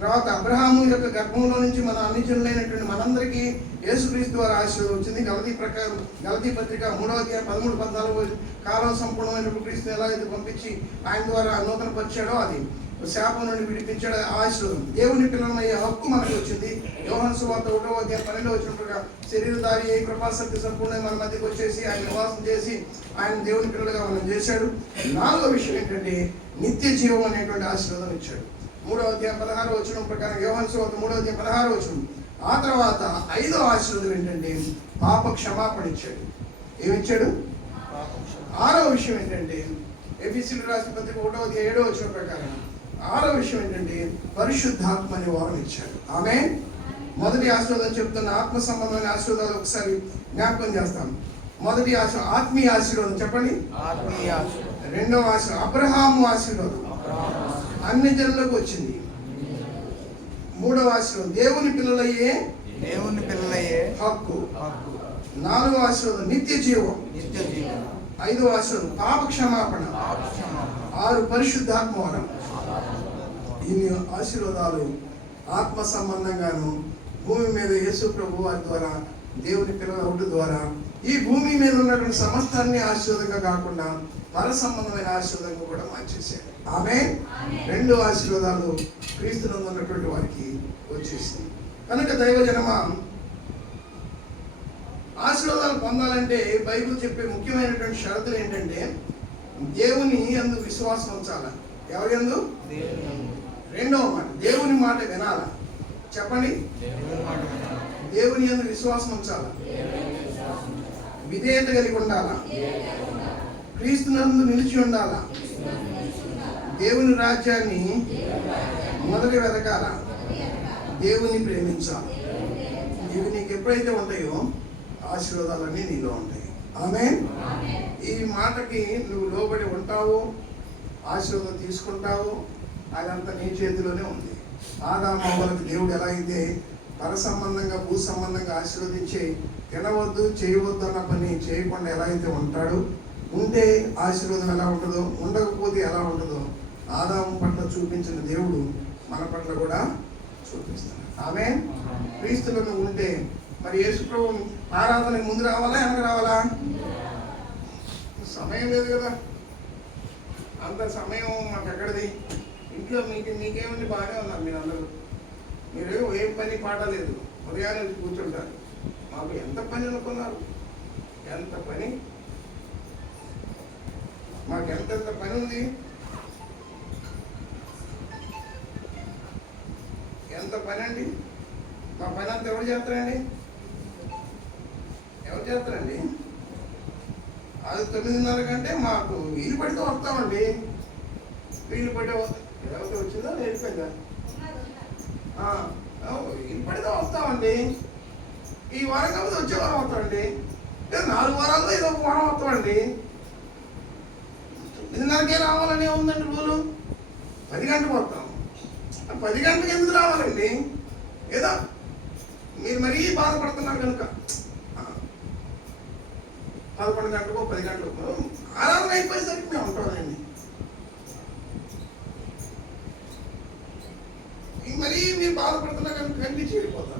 తర్వాత అబ్రహాము యొక్క గర్భంలో నుంచి మన అన్ని జనులైనటువంటి మనందరికీ యేసుక్రీస్తు ద్వారా ఆశీర్వాదం వచ్చింది. గలతీ పత్రిక 3వ అధ్యాయం 13-14 కాలం సంపూర్ణమైన క్రీస్తుని ఎలా అయితే పంపించి ఆయన ద్వారా నూతన పరిచాడో అది శాపం నుండి విడిపించాడు ఆశీర్వాదం. దేవుని పిల్లలమయ్యే హక్కు మనకు వచ్చింది. యోహాను సువార్త 1వ అధ్యాయం 12వ వచనం, శరీరధారి అయి కృపాశక్తి సంపూర్ణ మన మధ్యకి వచ్చేసి ఆయన నివాసం చేసి ఆయన దేవుని పిల్లలుగా మనం చేశాడు. 4వ విషయం ఏంటంటే నిత్య జీవం అనేటువంటి ఆశీర్వాదం ఇచ్చాడు. 3వ అధ్యాయం 16వ వచనం ప్రకారం యోహాను సువార్త 3వ అధ్యాయం 16వ వచనం. ఆ తర్వాత 5వ ఆశీర్వాదం ఏంటంటే పాప క్షమాపణ ఇచ్చాడు. ఏమిచ్చాడు? 6వ విషయం ఏంటంటే ఎఫెసీయులకు రాసిన పత్రిక 1వ అధ్యాయం 7వ వచనం ప్రకారం 6వ విషయం ఏంటంటే పరిశుద్ధాత్మ అనే వరం ఇచ్చాడు. ఆమేన్. మొదటి ఆశీర్వాదం చెప్తున్న ఆత్మ సంబంధమైన ఆశీర్వాదాలు ఒకసారి జ్ఞాపకం చేస్తాం. మొదటి ఆత్మీయ ఆశీర్వాదం చెప్పండి. రెండవ ఆశీర్వాదం అబ్రహాము ఆశీర్వాదం, అన్ని జనులకు వచ్చింది. 3వ ఆశీర్వాదం దేవుని పిల్లలయ్యే హక్కు. 4వ ఆశీర్వాదం నిత్య జీవం. 5వ ఆశీర్వాదం పాప క్షమాపణ. 6 పరిశుద్ధాత్మ వరం. ఇన్ని ఆశీర్వాదాలు ఆత్మ సంబంధంగాను భూమి మీద యేసు ప్రభు వారి ద్వారా దేవుని పిల్లల ఒకటి ద్వారా ఈ భూమి మీద ఉన్నటువంటి సమస్తాన్ని ఆశీర్వాదంగా కాకుండా పర సంబంధమైన ఆశీర్వాదంగా కూడా మార్చేశాడు. ఆమేన్. 2 ఆశీర్వాదాలు క్రీస్తునందు ఉన్నటువంటి వారికి వచ్చేసింది. కనుక దైవజనమా, ఆశీర్వాదాలు పొందాలంటే బైబిల్ చెప్పే ముఖ్యమైనటువంటి షరతులు ఏంటంటే దేవుని యందు విశ్వాసం ఉంచాలి. ఎవరి యందు? రెండవ మాట, దేవుని మాట వినాల. చెప్పండి. దేవుని యందు విశ్వాసం ఉంచాల, విధేయత కలిగి ఉండాల, క్రీస్తునందు నిలిచి ఉండాల, దేవుని రాజ్యాన్ని మొదట వెతకాల, దేవుని ప్రేమించాలి. ఇవి నీకు ఎప్పుడైతే ఉంటాయో ఆశీర్వాదాలన్నీ నీలో ఉంటాయి. ఆమేన్. ఈ మాటకి నువ్వు లోబడి ఉంటావు, ఆశీర్వాదం తీసుకుంటావు, అదంతా నీ చేతిలోనే ఉంది. ఆదాము అవ్వలకు దేవుడు ఎలా అయితే పర సంబంధంగా భూ సంబంధంగా ఆశీర్వదించి తినవద్దు చేయవద్దు అన్న పని చేయకుండా ఎలా అయితే ఉంటాడో, ఉంటే ఆశీర్వాదం ఎలా ఉంటుందో, ఉండకపోతే ఎలా ఉంటుందో ఆదాము పట్ల చూపించిన దేవుడు మన పట్ల కూడా చూపిస్తాడు. ఆమేన్. క్రీస్తులను ఉంటే మరి యేసు ప్రభు ఆరాధనకు ముందు రావాలా వెనక రావాలా? సమయం లేదు కదా, అంత సమయం మాకు ఎక్కడిది? ఇంట్లో మీకేముంది? బాగానే ఉన్నారు మీరు అందరూ. పని పాట లేదు, ఉదయాన్నే వచ్చి కూర్చుంటారు. మాకు ఎంత పని అనుకున్నారు, ఎంత పని, మాకు ఎంతెంత పని ఉంది, ఎంత పని అండి. మా పని అంతా ఎవరు చేస్తారండి, ఎవరు చేస్తారండి? అది 9:30 కంటే మాకు వీలు పడితే వస్తామండి. వీలు పడితే ఎవరితో వచ్చిందా నేర్పిందా? వీలు పడితే వస్తామండి. ఈ వారం కాకపోతే వచ్చే వారం వస్తామండి, లేదా 4 వారాల్లో ఏదో ఒక వారం వస్తామండి. 9:30కే రావాలని ఉందండి రూలు. 10 గంటలకు వస్తాం. 10 గంటలకు ఎందుకు రావాలండి? ఏదో మీరు మరీ బాధపడుతున్నారు కనుక 11 గంటలకు 10 గంటలకు ఆరాధన అయిపోయేసరికి మేము ఉంటామండి. మరీ మీరు బాధపడుతున్నా కనుక కనిపించి వెళ్ళిపోతాం.